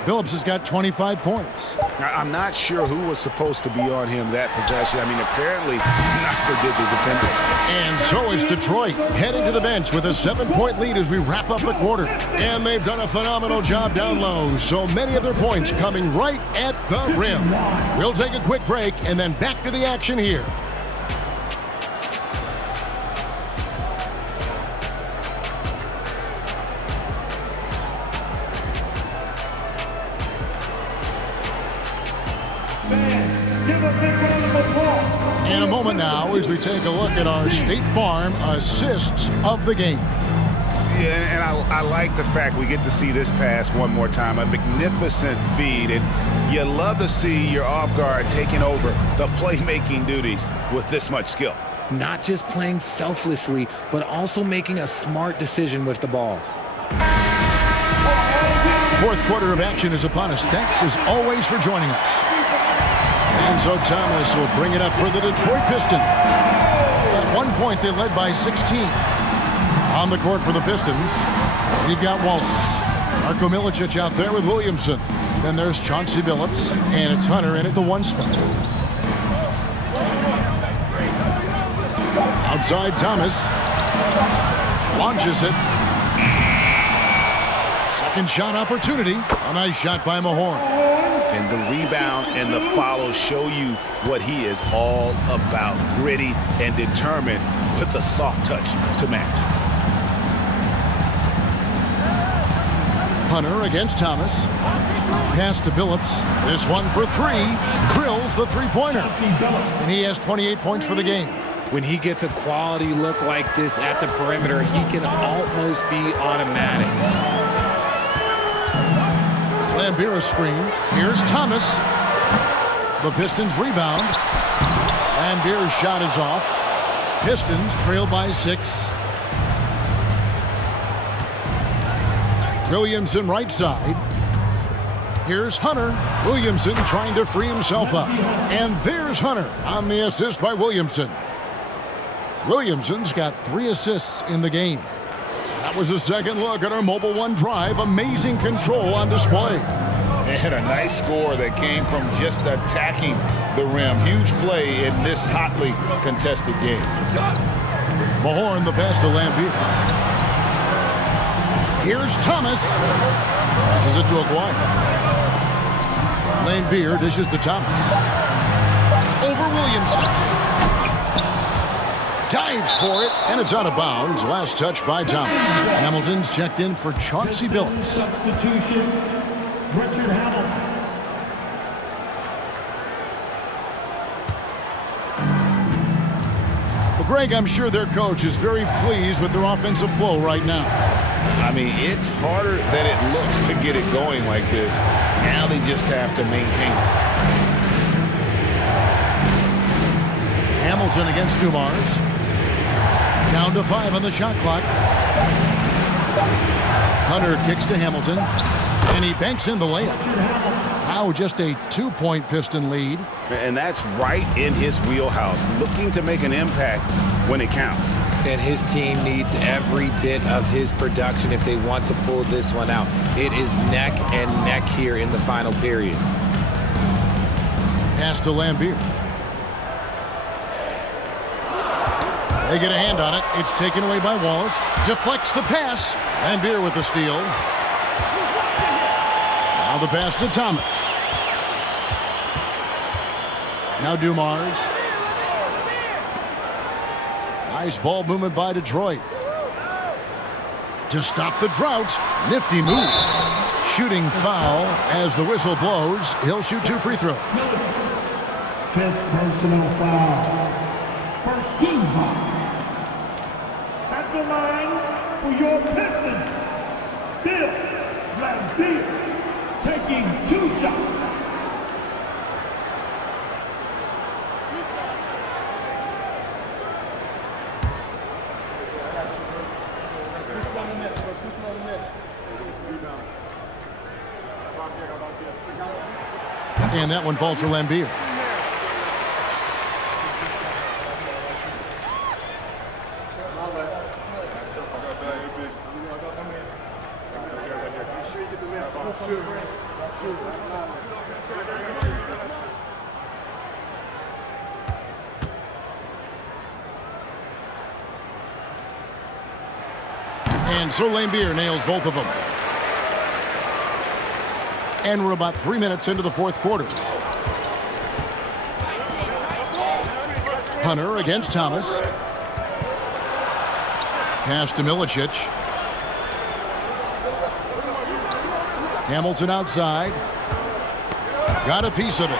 Billups has got 25 points. I'm not sure who was supposed to be on him that possession. I mean, apparently, neither did the defender. And so is Detroit, heading to the bench with a 7-point lead as we wrap up the quarter. And they've done a phenomenal job down low. So many of their points coming right at the rim. We'll take a quick break and then back to the action here. In a moment now as we take a look at our State Farm assists of the game. Yeah, and I like the fact we get to see this pass one more time. A magnificent feed, and you love to see your off guard taking over the playmaking duties with this much skill. Not just playing selflessly, but also making a smart decision with the ball. Fourth quarter of action is upon us. Thanks as always for joining us. And so Thomas will bring it up for the Detroit Pistons. At one point, they led by 16. On the court for the Pistons, we've got Wallace. Marko Milicic out there with Williamson. Then there's Chauncey Billups, and it's Hunter in at the 1 spot. Outside Thomas. Launches it. Second shot opportunity. A nice shot by Mahorn. And the rebound and the follow show you what he is all about. Gritty and determined with a soft touch to match. Hunter against Thomas. Pass to Billups. This one for 3. Drills the three-pointer. And he has 28 points for the game. When he gets a quality look like this at the perimeter, he can almost be automatic. Lambier screen. Here's Thomas. The Pistons rebound. Lambier's shot is off. Pistons trail by 6. Williamson right side. Here's Hunter. Williamson trying to free himself up. And there's Hunter on the assist by Williamson. Williamson's got 3 assists in the game. That was a second look at our Mobile One drive. Amazing control on display. And a nice score that came from just attacking the rim. Huge play in this hotly contested game. Mahorn the pass to Lambier. Here's Thomas. Passes it to Aguirre. Lambier dishes to Thomas. Over Williamson. Dives for it, and it's out of bounds. Last touch by Thomas. Hamilton's checked in for Chauncey Billups. Substitution, Richard Hamilton. Well, Greg, I'm sure their coach is very pleased with their offensive flow right now. I mean, it's harder than it looks to get it going like this. Now they just have to maintain it. Hamilton against Dumars. Down to 5 on the shot clock. Hunter kicks to Hamilton, and he banks in the layup. Now just a 2-point Piston lead. And that's right in his wheelhouse, looking to make an impact when it counts. And his team needs every bit of his production if they want to pull this one out. It is neck and neck here in the final period. Pass to Lambier. They get a hand on it. It's taken away by Wallace. Deflects the pass. Lambier with the steal. Now the pass to Thomas. Now Dumars. Nice ball movement by Detroit. To stop the drought. Nifty move. Shooting foul as the whistle blows. He'll shoot 2 free throws. 5th personal foul. First team foul. At the line for your Pistons, Bill Lambier taking 2 shots. And that one falls for Lambier. And so Lambier nails both of them. And we're about 3 minutes into the 4th quarter. Hunter against Thomas. Pass to Milicic. Hamilton outside. Got a piece of it.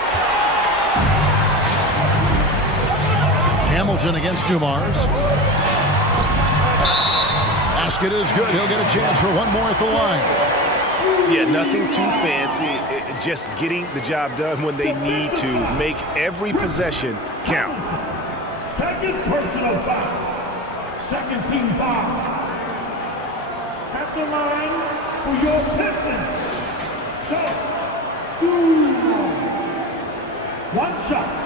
Hamilton against Dumars. Basket is good. He'll get a chance for one more at the line. Yeah, nothing too fancy. Just getting the job done when they need to. Make every possession count. Second personal foul. Second team foul. At the line for your Pistons. One shot.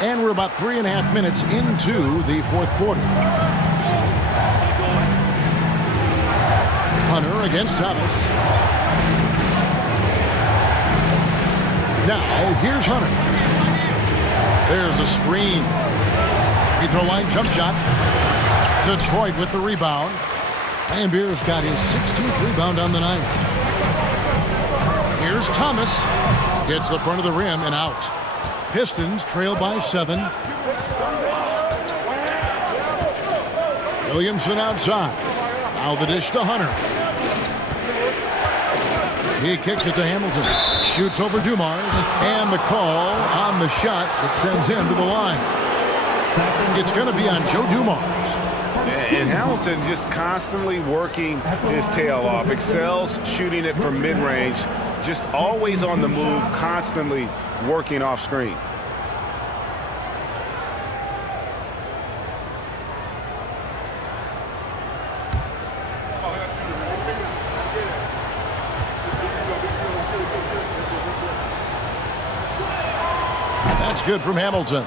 And we're about 3.5 minutes into the 4th quarter. Hunter against Thomas. Now, here's Hunter. There's a screen. Free throw line jump shot. Detroit with the rebound. Lambier's got his 16th rebound on the night. Here's Thomas. Hits the front of the rim and out. Pistons trail by 7. Williamson outside. Now the dish to Hunter. He kicks it to Hamilton. Shoots over Dumars. And the call on the shot that sends him to the line. It's going to be on Joe Dumars. And Hamilton just constantly working his tail off. Excels shooting it from mid-range. Just always on the move, constantly working off screens. That's good from Hamilton.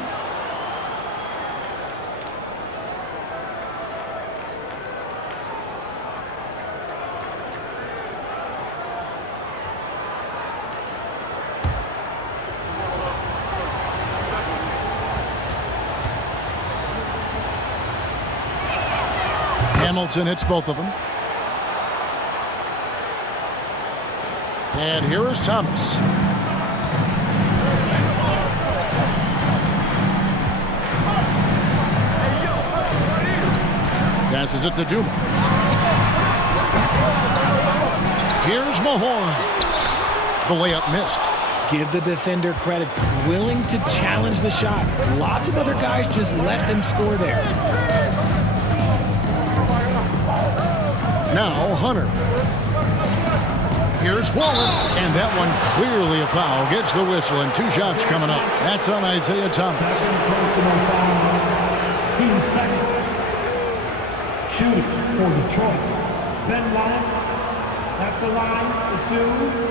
Hamilton hits both of them. And here is Thomas. Passes it to Dumars. Here's Mahorn. The layup missed. Give the defender credit. Willing to challenge the shot. Lots of other guys just let them score there. Now Hunter. Here's Wallace, and that one clearly a foul. Gets the whistle, and 2 shots coming up. That's on Isaiah Thomas. Second personal foul. Team second. Shooting for Detroit. Ben Wallace at the line for 2.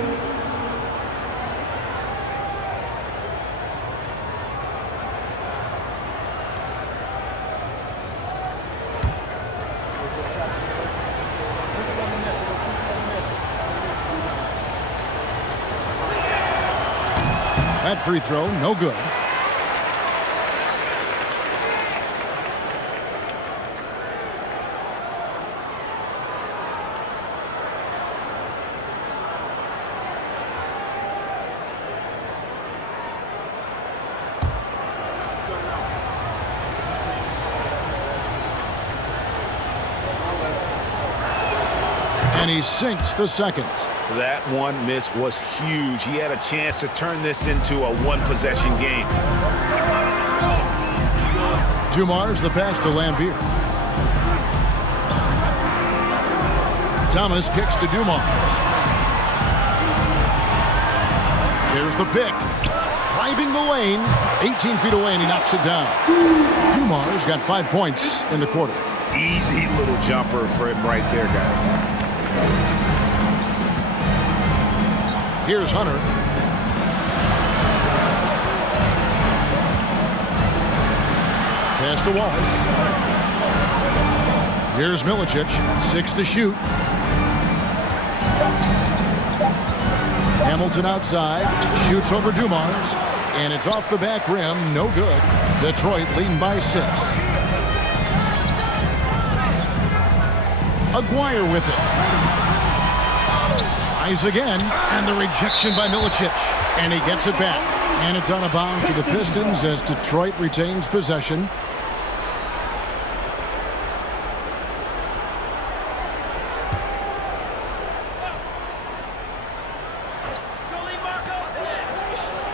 That free throw, no good. And he sinks the second. That one miss was huge. He had a chance to turn this into a one-possession game. Dumars the pass to Lambier. Thomas kicks to Dumars. There's the pick. Driving the lane. 18 feet away, and he knocks it down. Dumars got 5 points in the quarter. Easy little jumper for him right there, guys. Here's Hunter. Pass to Wallace. Here's Milicic. 6 to shoot. Hamilton outside. Shoots over Dumars. And it's off the back rim. No good. Detroit leading by 6. Aguirre with it. Tries again, and the rejection by Milicic, and he gets it back. And it's on a bound to the Pistons as Detroit retains possession.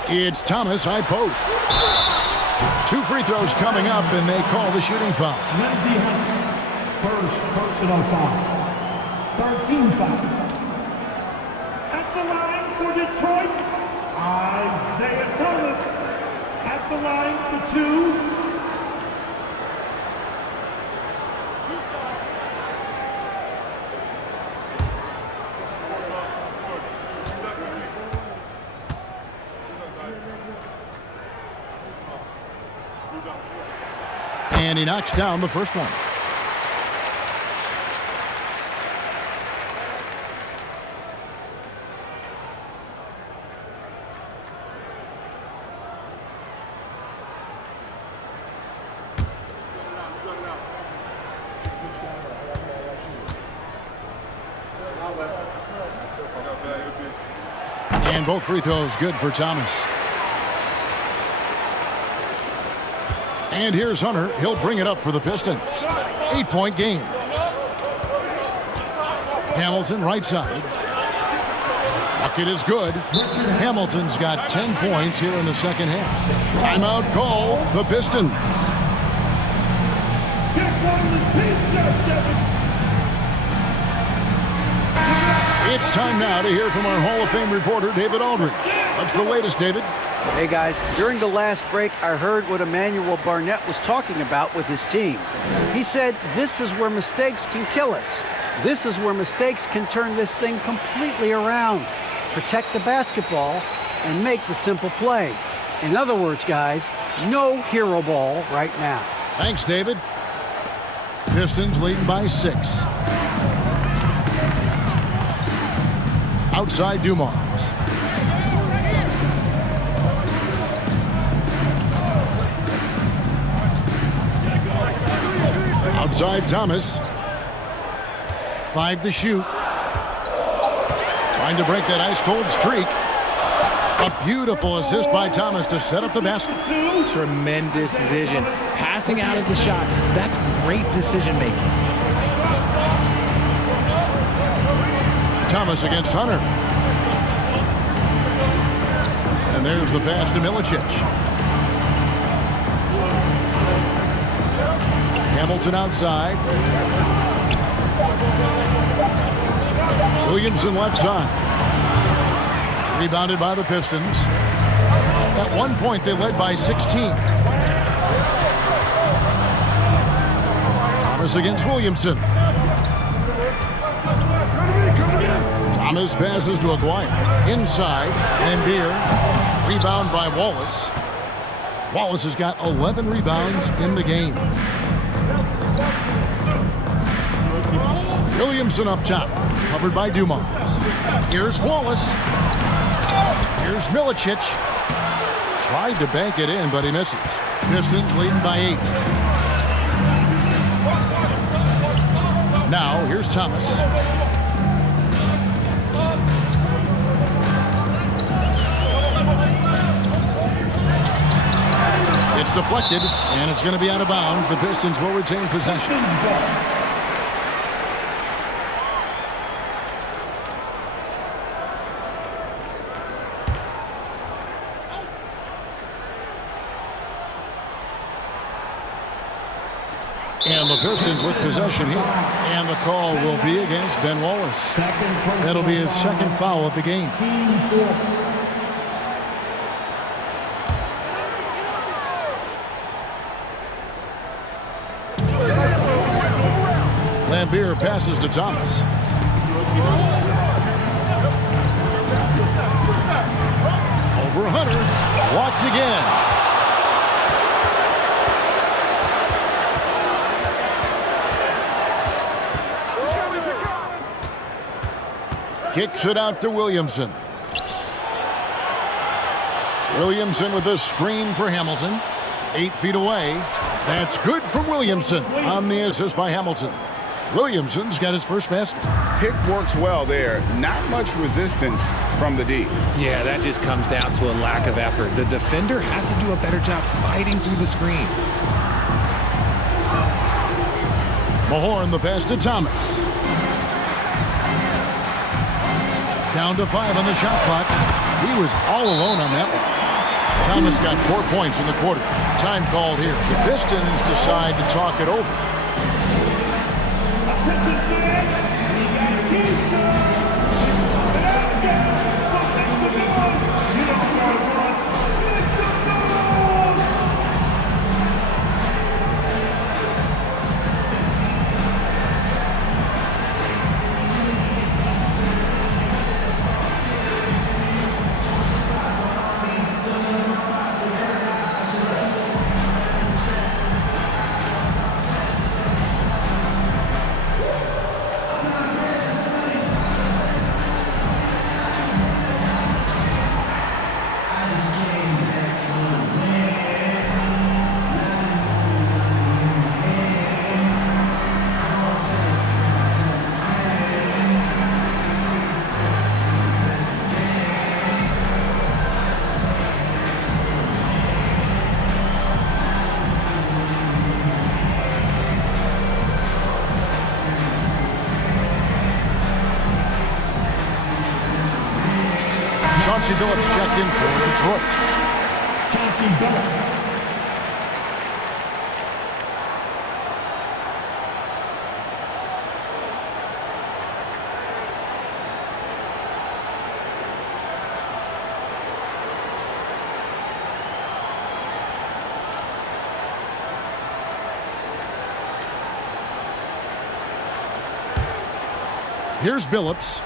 It's Thomas, high post. 2 free throws coming up, and they call the shooting foul. Lindsey Hunter, first personal foul. 13 foul. At the line for Detroit, Isaiah Thomas. At the line for 2. And he knocks down the first one. And both free throws good for Thomas. And here's Hunter. He'll bring it up for the Pistons. 8-point game. Hamilton right side. Bucket is good. Hamilton's got 10 points here in the second half. Timeout call, the Pistons. It's time now to hear from our Hall of Fame reporter, David Aldridge. What's the latest, David? Hey guys, during the last break, I heard what Emmanuel Barnett was talking about with his team. He said, this is where mistakes can kill us. This is where mistakes can turn this thing completely around. Protect the basketball and make the simple play. In other words, guys, no hero ball right now. Thanks, David. Pistons leading by 6. Outside Dumars. Outside Thomas. 5 to shoot. Trying to break that ice-cold streak. A beautiful assist by Thomas to set up the basket. Tremendous vision. Passing out of the shot. That's great decision making. Thomas against Hunter. And there's the pass to Milicic. Hamilton outside. Williamson left side. Rebounded by the Pistons. At one point, they led by 16. Thomas against Williamson. Thomas passes to Aguirre. Inside, Lambeer. Rebound by Wallace. Wallace has got 11 rebounds in the game. Williamson up top, covered by Dumars. Here's Wallace. Here's Milicic. Tried to bank it in, but he misses. Pistons leading by 8. Now, here's Thomas. It's deflected, and it's going to be out of bounds. The Pistons will retain possession. And the Pistons with possession here. And the call will be against Ben Wallace. That'll be his second foul of the game. Lambeer passes to Thomas. Over Hunter. Blocked again. Kicks it out to Williamson. Williamson with a screen for Hamilton. 8 feet away. That's good from Williamson on the assist by Hamilton. Williamson's got his first basket. Pick works well there. Not much resistance from the D. Yeah, that just comes down to a lack of effort. The defender has to do a better job fighting through the screen. Mahorn the pass to Thomas. Down to 5 on the shot clock. He was all alone on that one. Thomas got 4 points in the quarter. Time called here. The Pistons decide to talk it over. Chauncey Billups checked in for Detroit. Chauncey Billups. Here's Billups.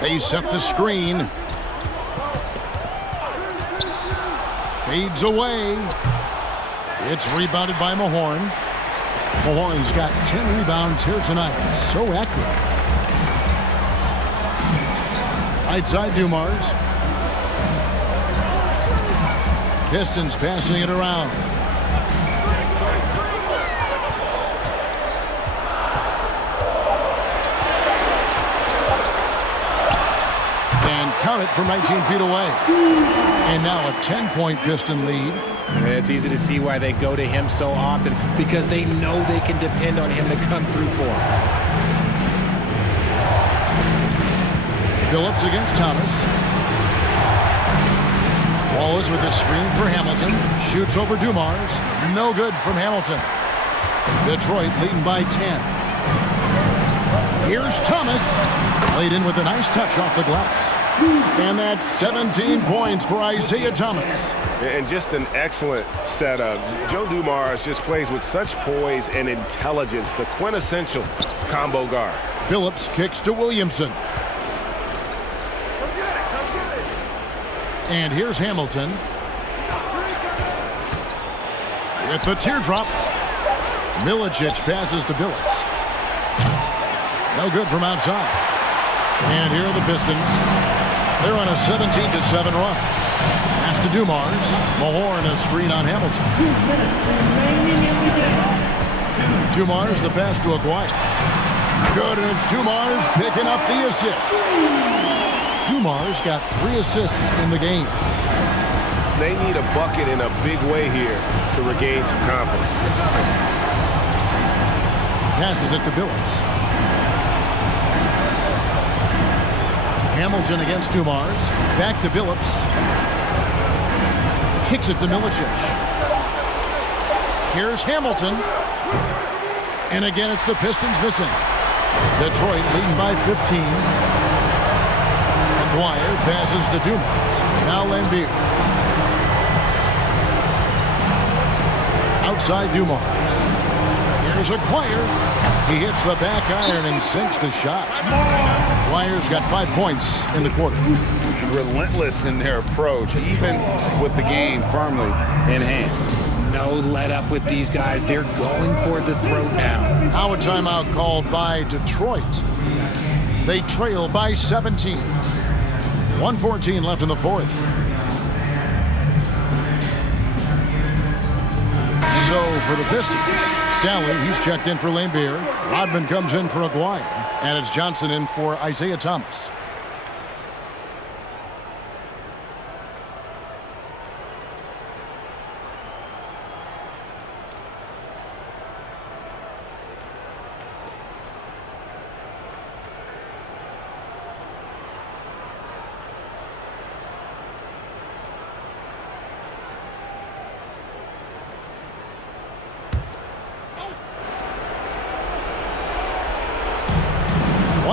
They set the screen. Fades away. It's rebounded by Mahorn. Mahorn's got 10 rebounds here tonight. So active. Right side, Dumars. Pistons passing it around. Count it from 19 feet away. And now a 10-point Piston lead. It's easy to see why they go to him so often, because they know they can depend on him to come through for them. Billups against Thomas. Wallace with a screen for Hamilton. Shoots over Dumars. No good from Hamilton. Detroit leading by 10. Here's Thomas. Laid in with a nice touch off the glass. And that's 17 points for Isaiah Thomas. And just an excellent setup. Joe Dumars just plays with such poise and intelligence, the quintessential combo guard. Billups kicks to Williamson. And here's Hamilton. With the teardrop. Milicic passes to Billups. No good from outside. And here are the Pistons. They're on a 17-7 run. Pass to Dumars. Mahorn a screen on Hamilton. 2 minutes remaining in the game. Dumars the pass to Aguirre. Good, and it's Dumars picking up the assist. Dumars got 3 assists in the game. They need a bucket in a big way here to regain some confidence. Passes it to Billups. Hamilton against Dumars. Back to Billups. Kicks it to Milicic. Here's Hamilton. And again, it's the Pistons missing. Detroit leading by 15. Aguirre passes to Dumars. Now Lambeer. Outside Dumars. Here's Aguirre. He hits the back iron and sinks the shot. Aguirre's got 5 points in the quarter. Relentless in their approach, even with the game firmly in hand. No let up with these guys. They're going for the throat now. Now a timeout called by Detroit. They trail by 17. 1:14 left in the fourth. So for the Pistons, Sally, he's checked in for Lambeer. Rodman comes in for Aguirre. And it's Johnson in for Isaiah Thomas.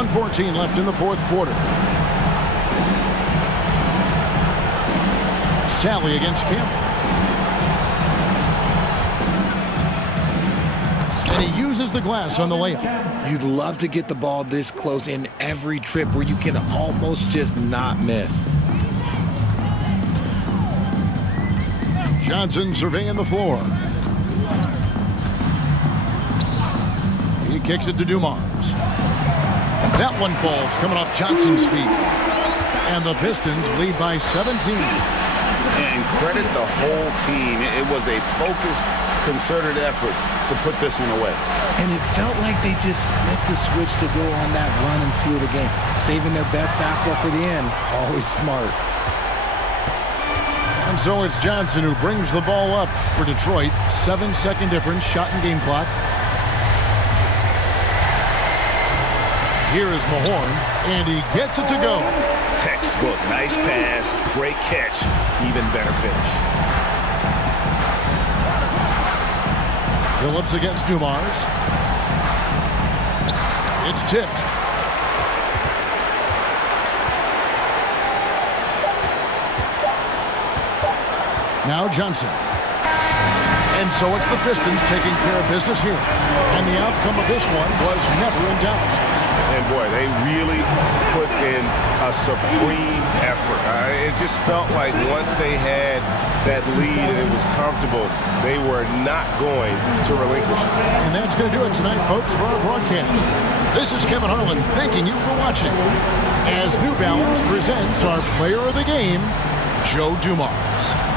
.14 left in the fourth quarter. Sally against Campbell. And he uses the glass on the layup. You'd love to get the ball this close in every trip where you can almost just not miss. Johnson surveying the floor. He kicks it to Dumars. That one falls coming off Johnson's feet. And the Pistons lead by 17. And credit the whole team. It was a focused, concerted effort to put this one away. And it felt like they just flipped the switch to go on that run and seal the game. Saving their best basketball for the end. Always smart. And so it's Johnson who brings the ball up for Detroit. 7-second difference, shot and game clock. Here is Mahorn, and he gets it to go. Textbook. Nice pass. Great catch. Even better finish. Phillips against Dumars. It's tipped. Now Johnson. And so it's the Pistons taking care of business here. And the outcome of this one was never in doubt. And boy, they really put in a supreme effort. It just felt like once they had that lead and it was comfortable, they were not going to relinquish it. And that's going to do it tonight, folks, for our broadcast. This is Kevin Harlan thanking you for watching as New Balance presents our player of the game, Joe Dumars.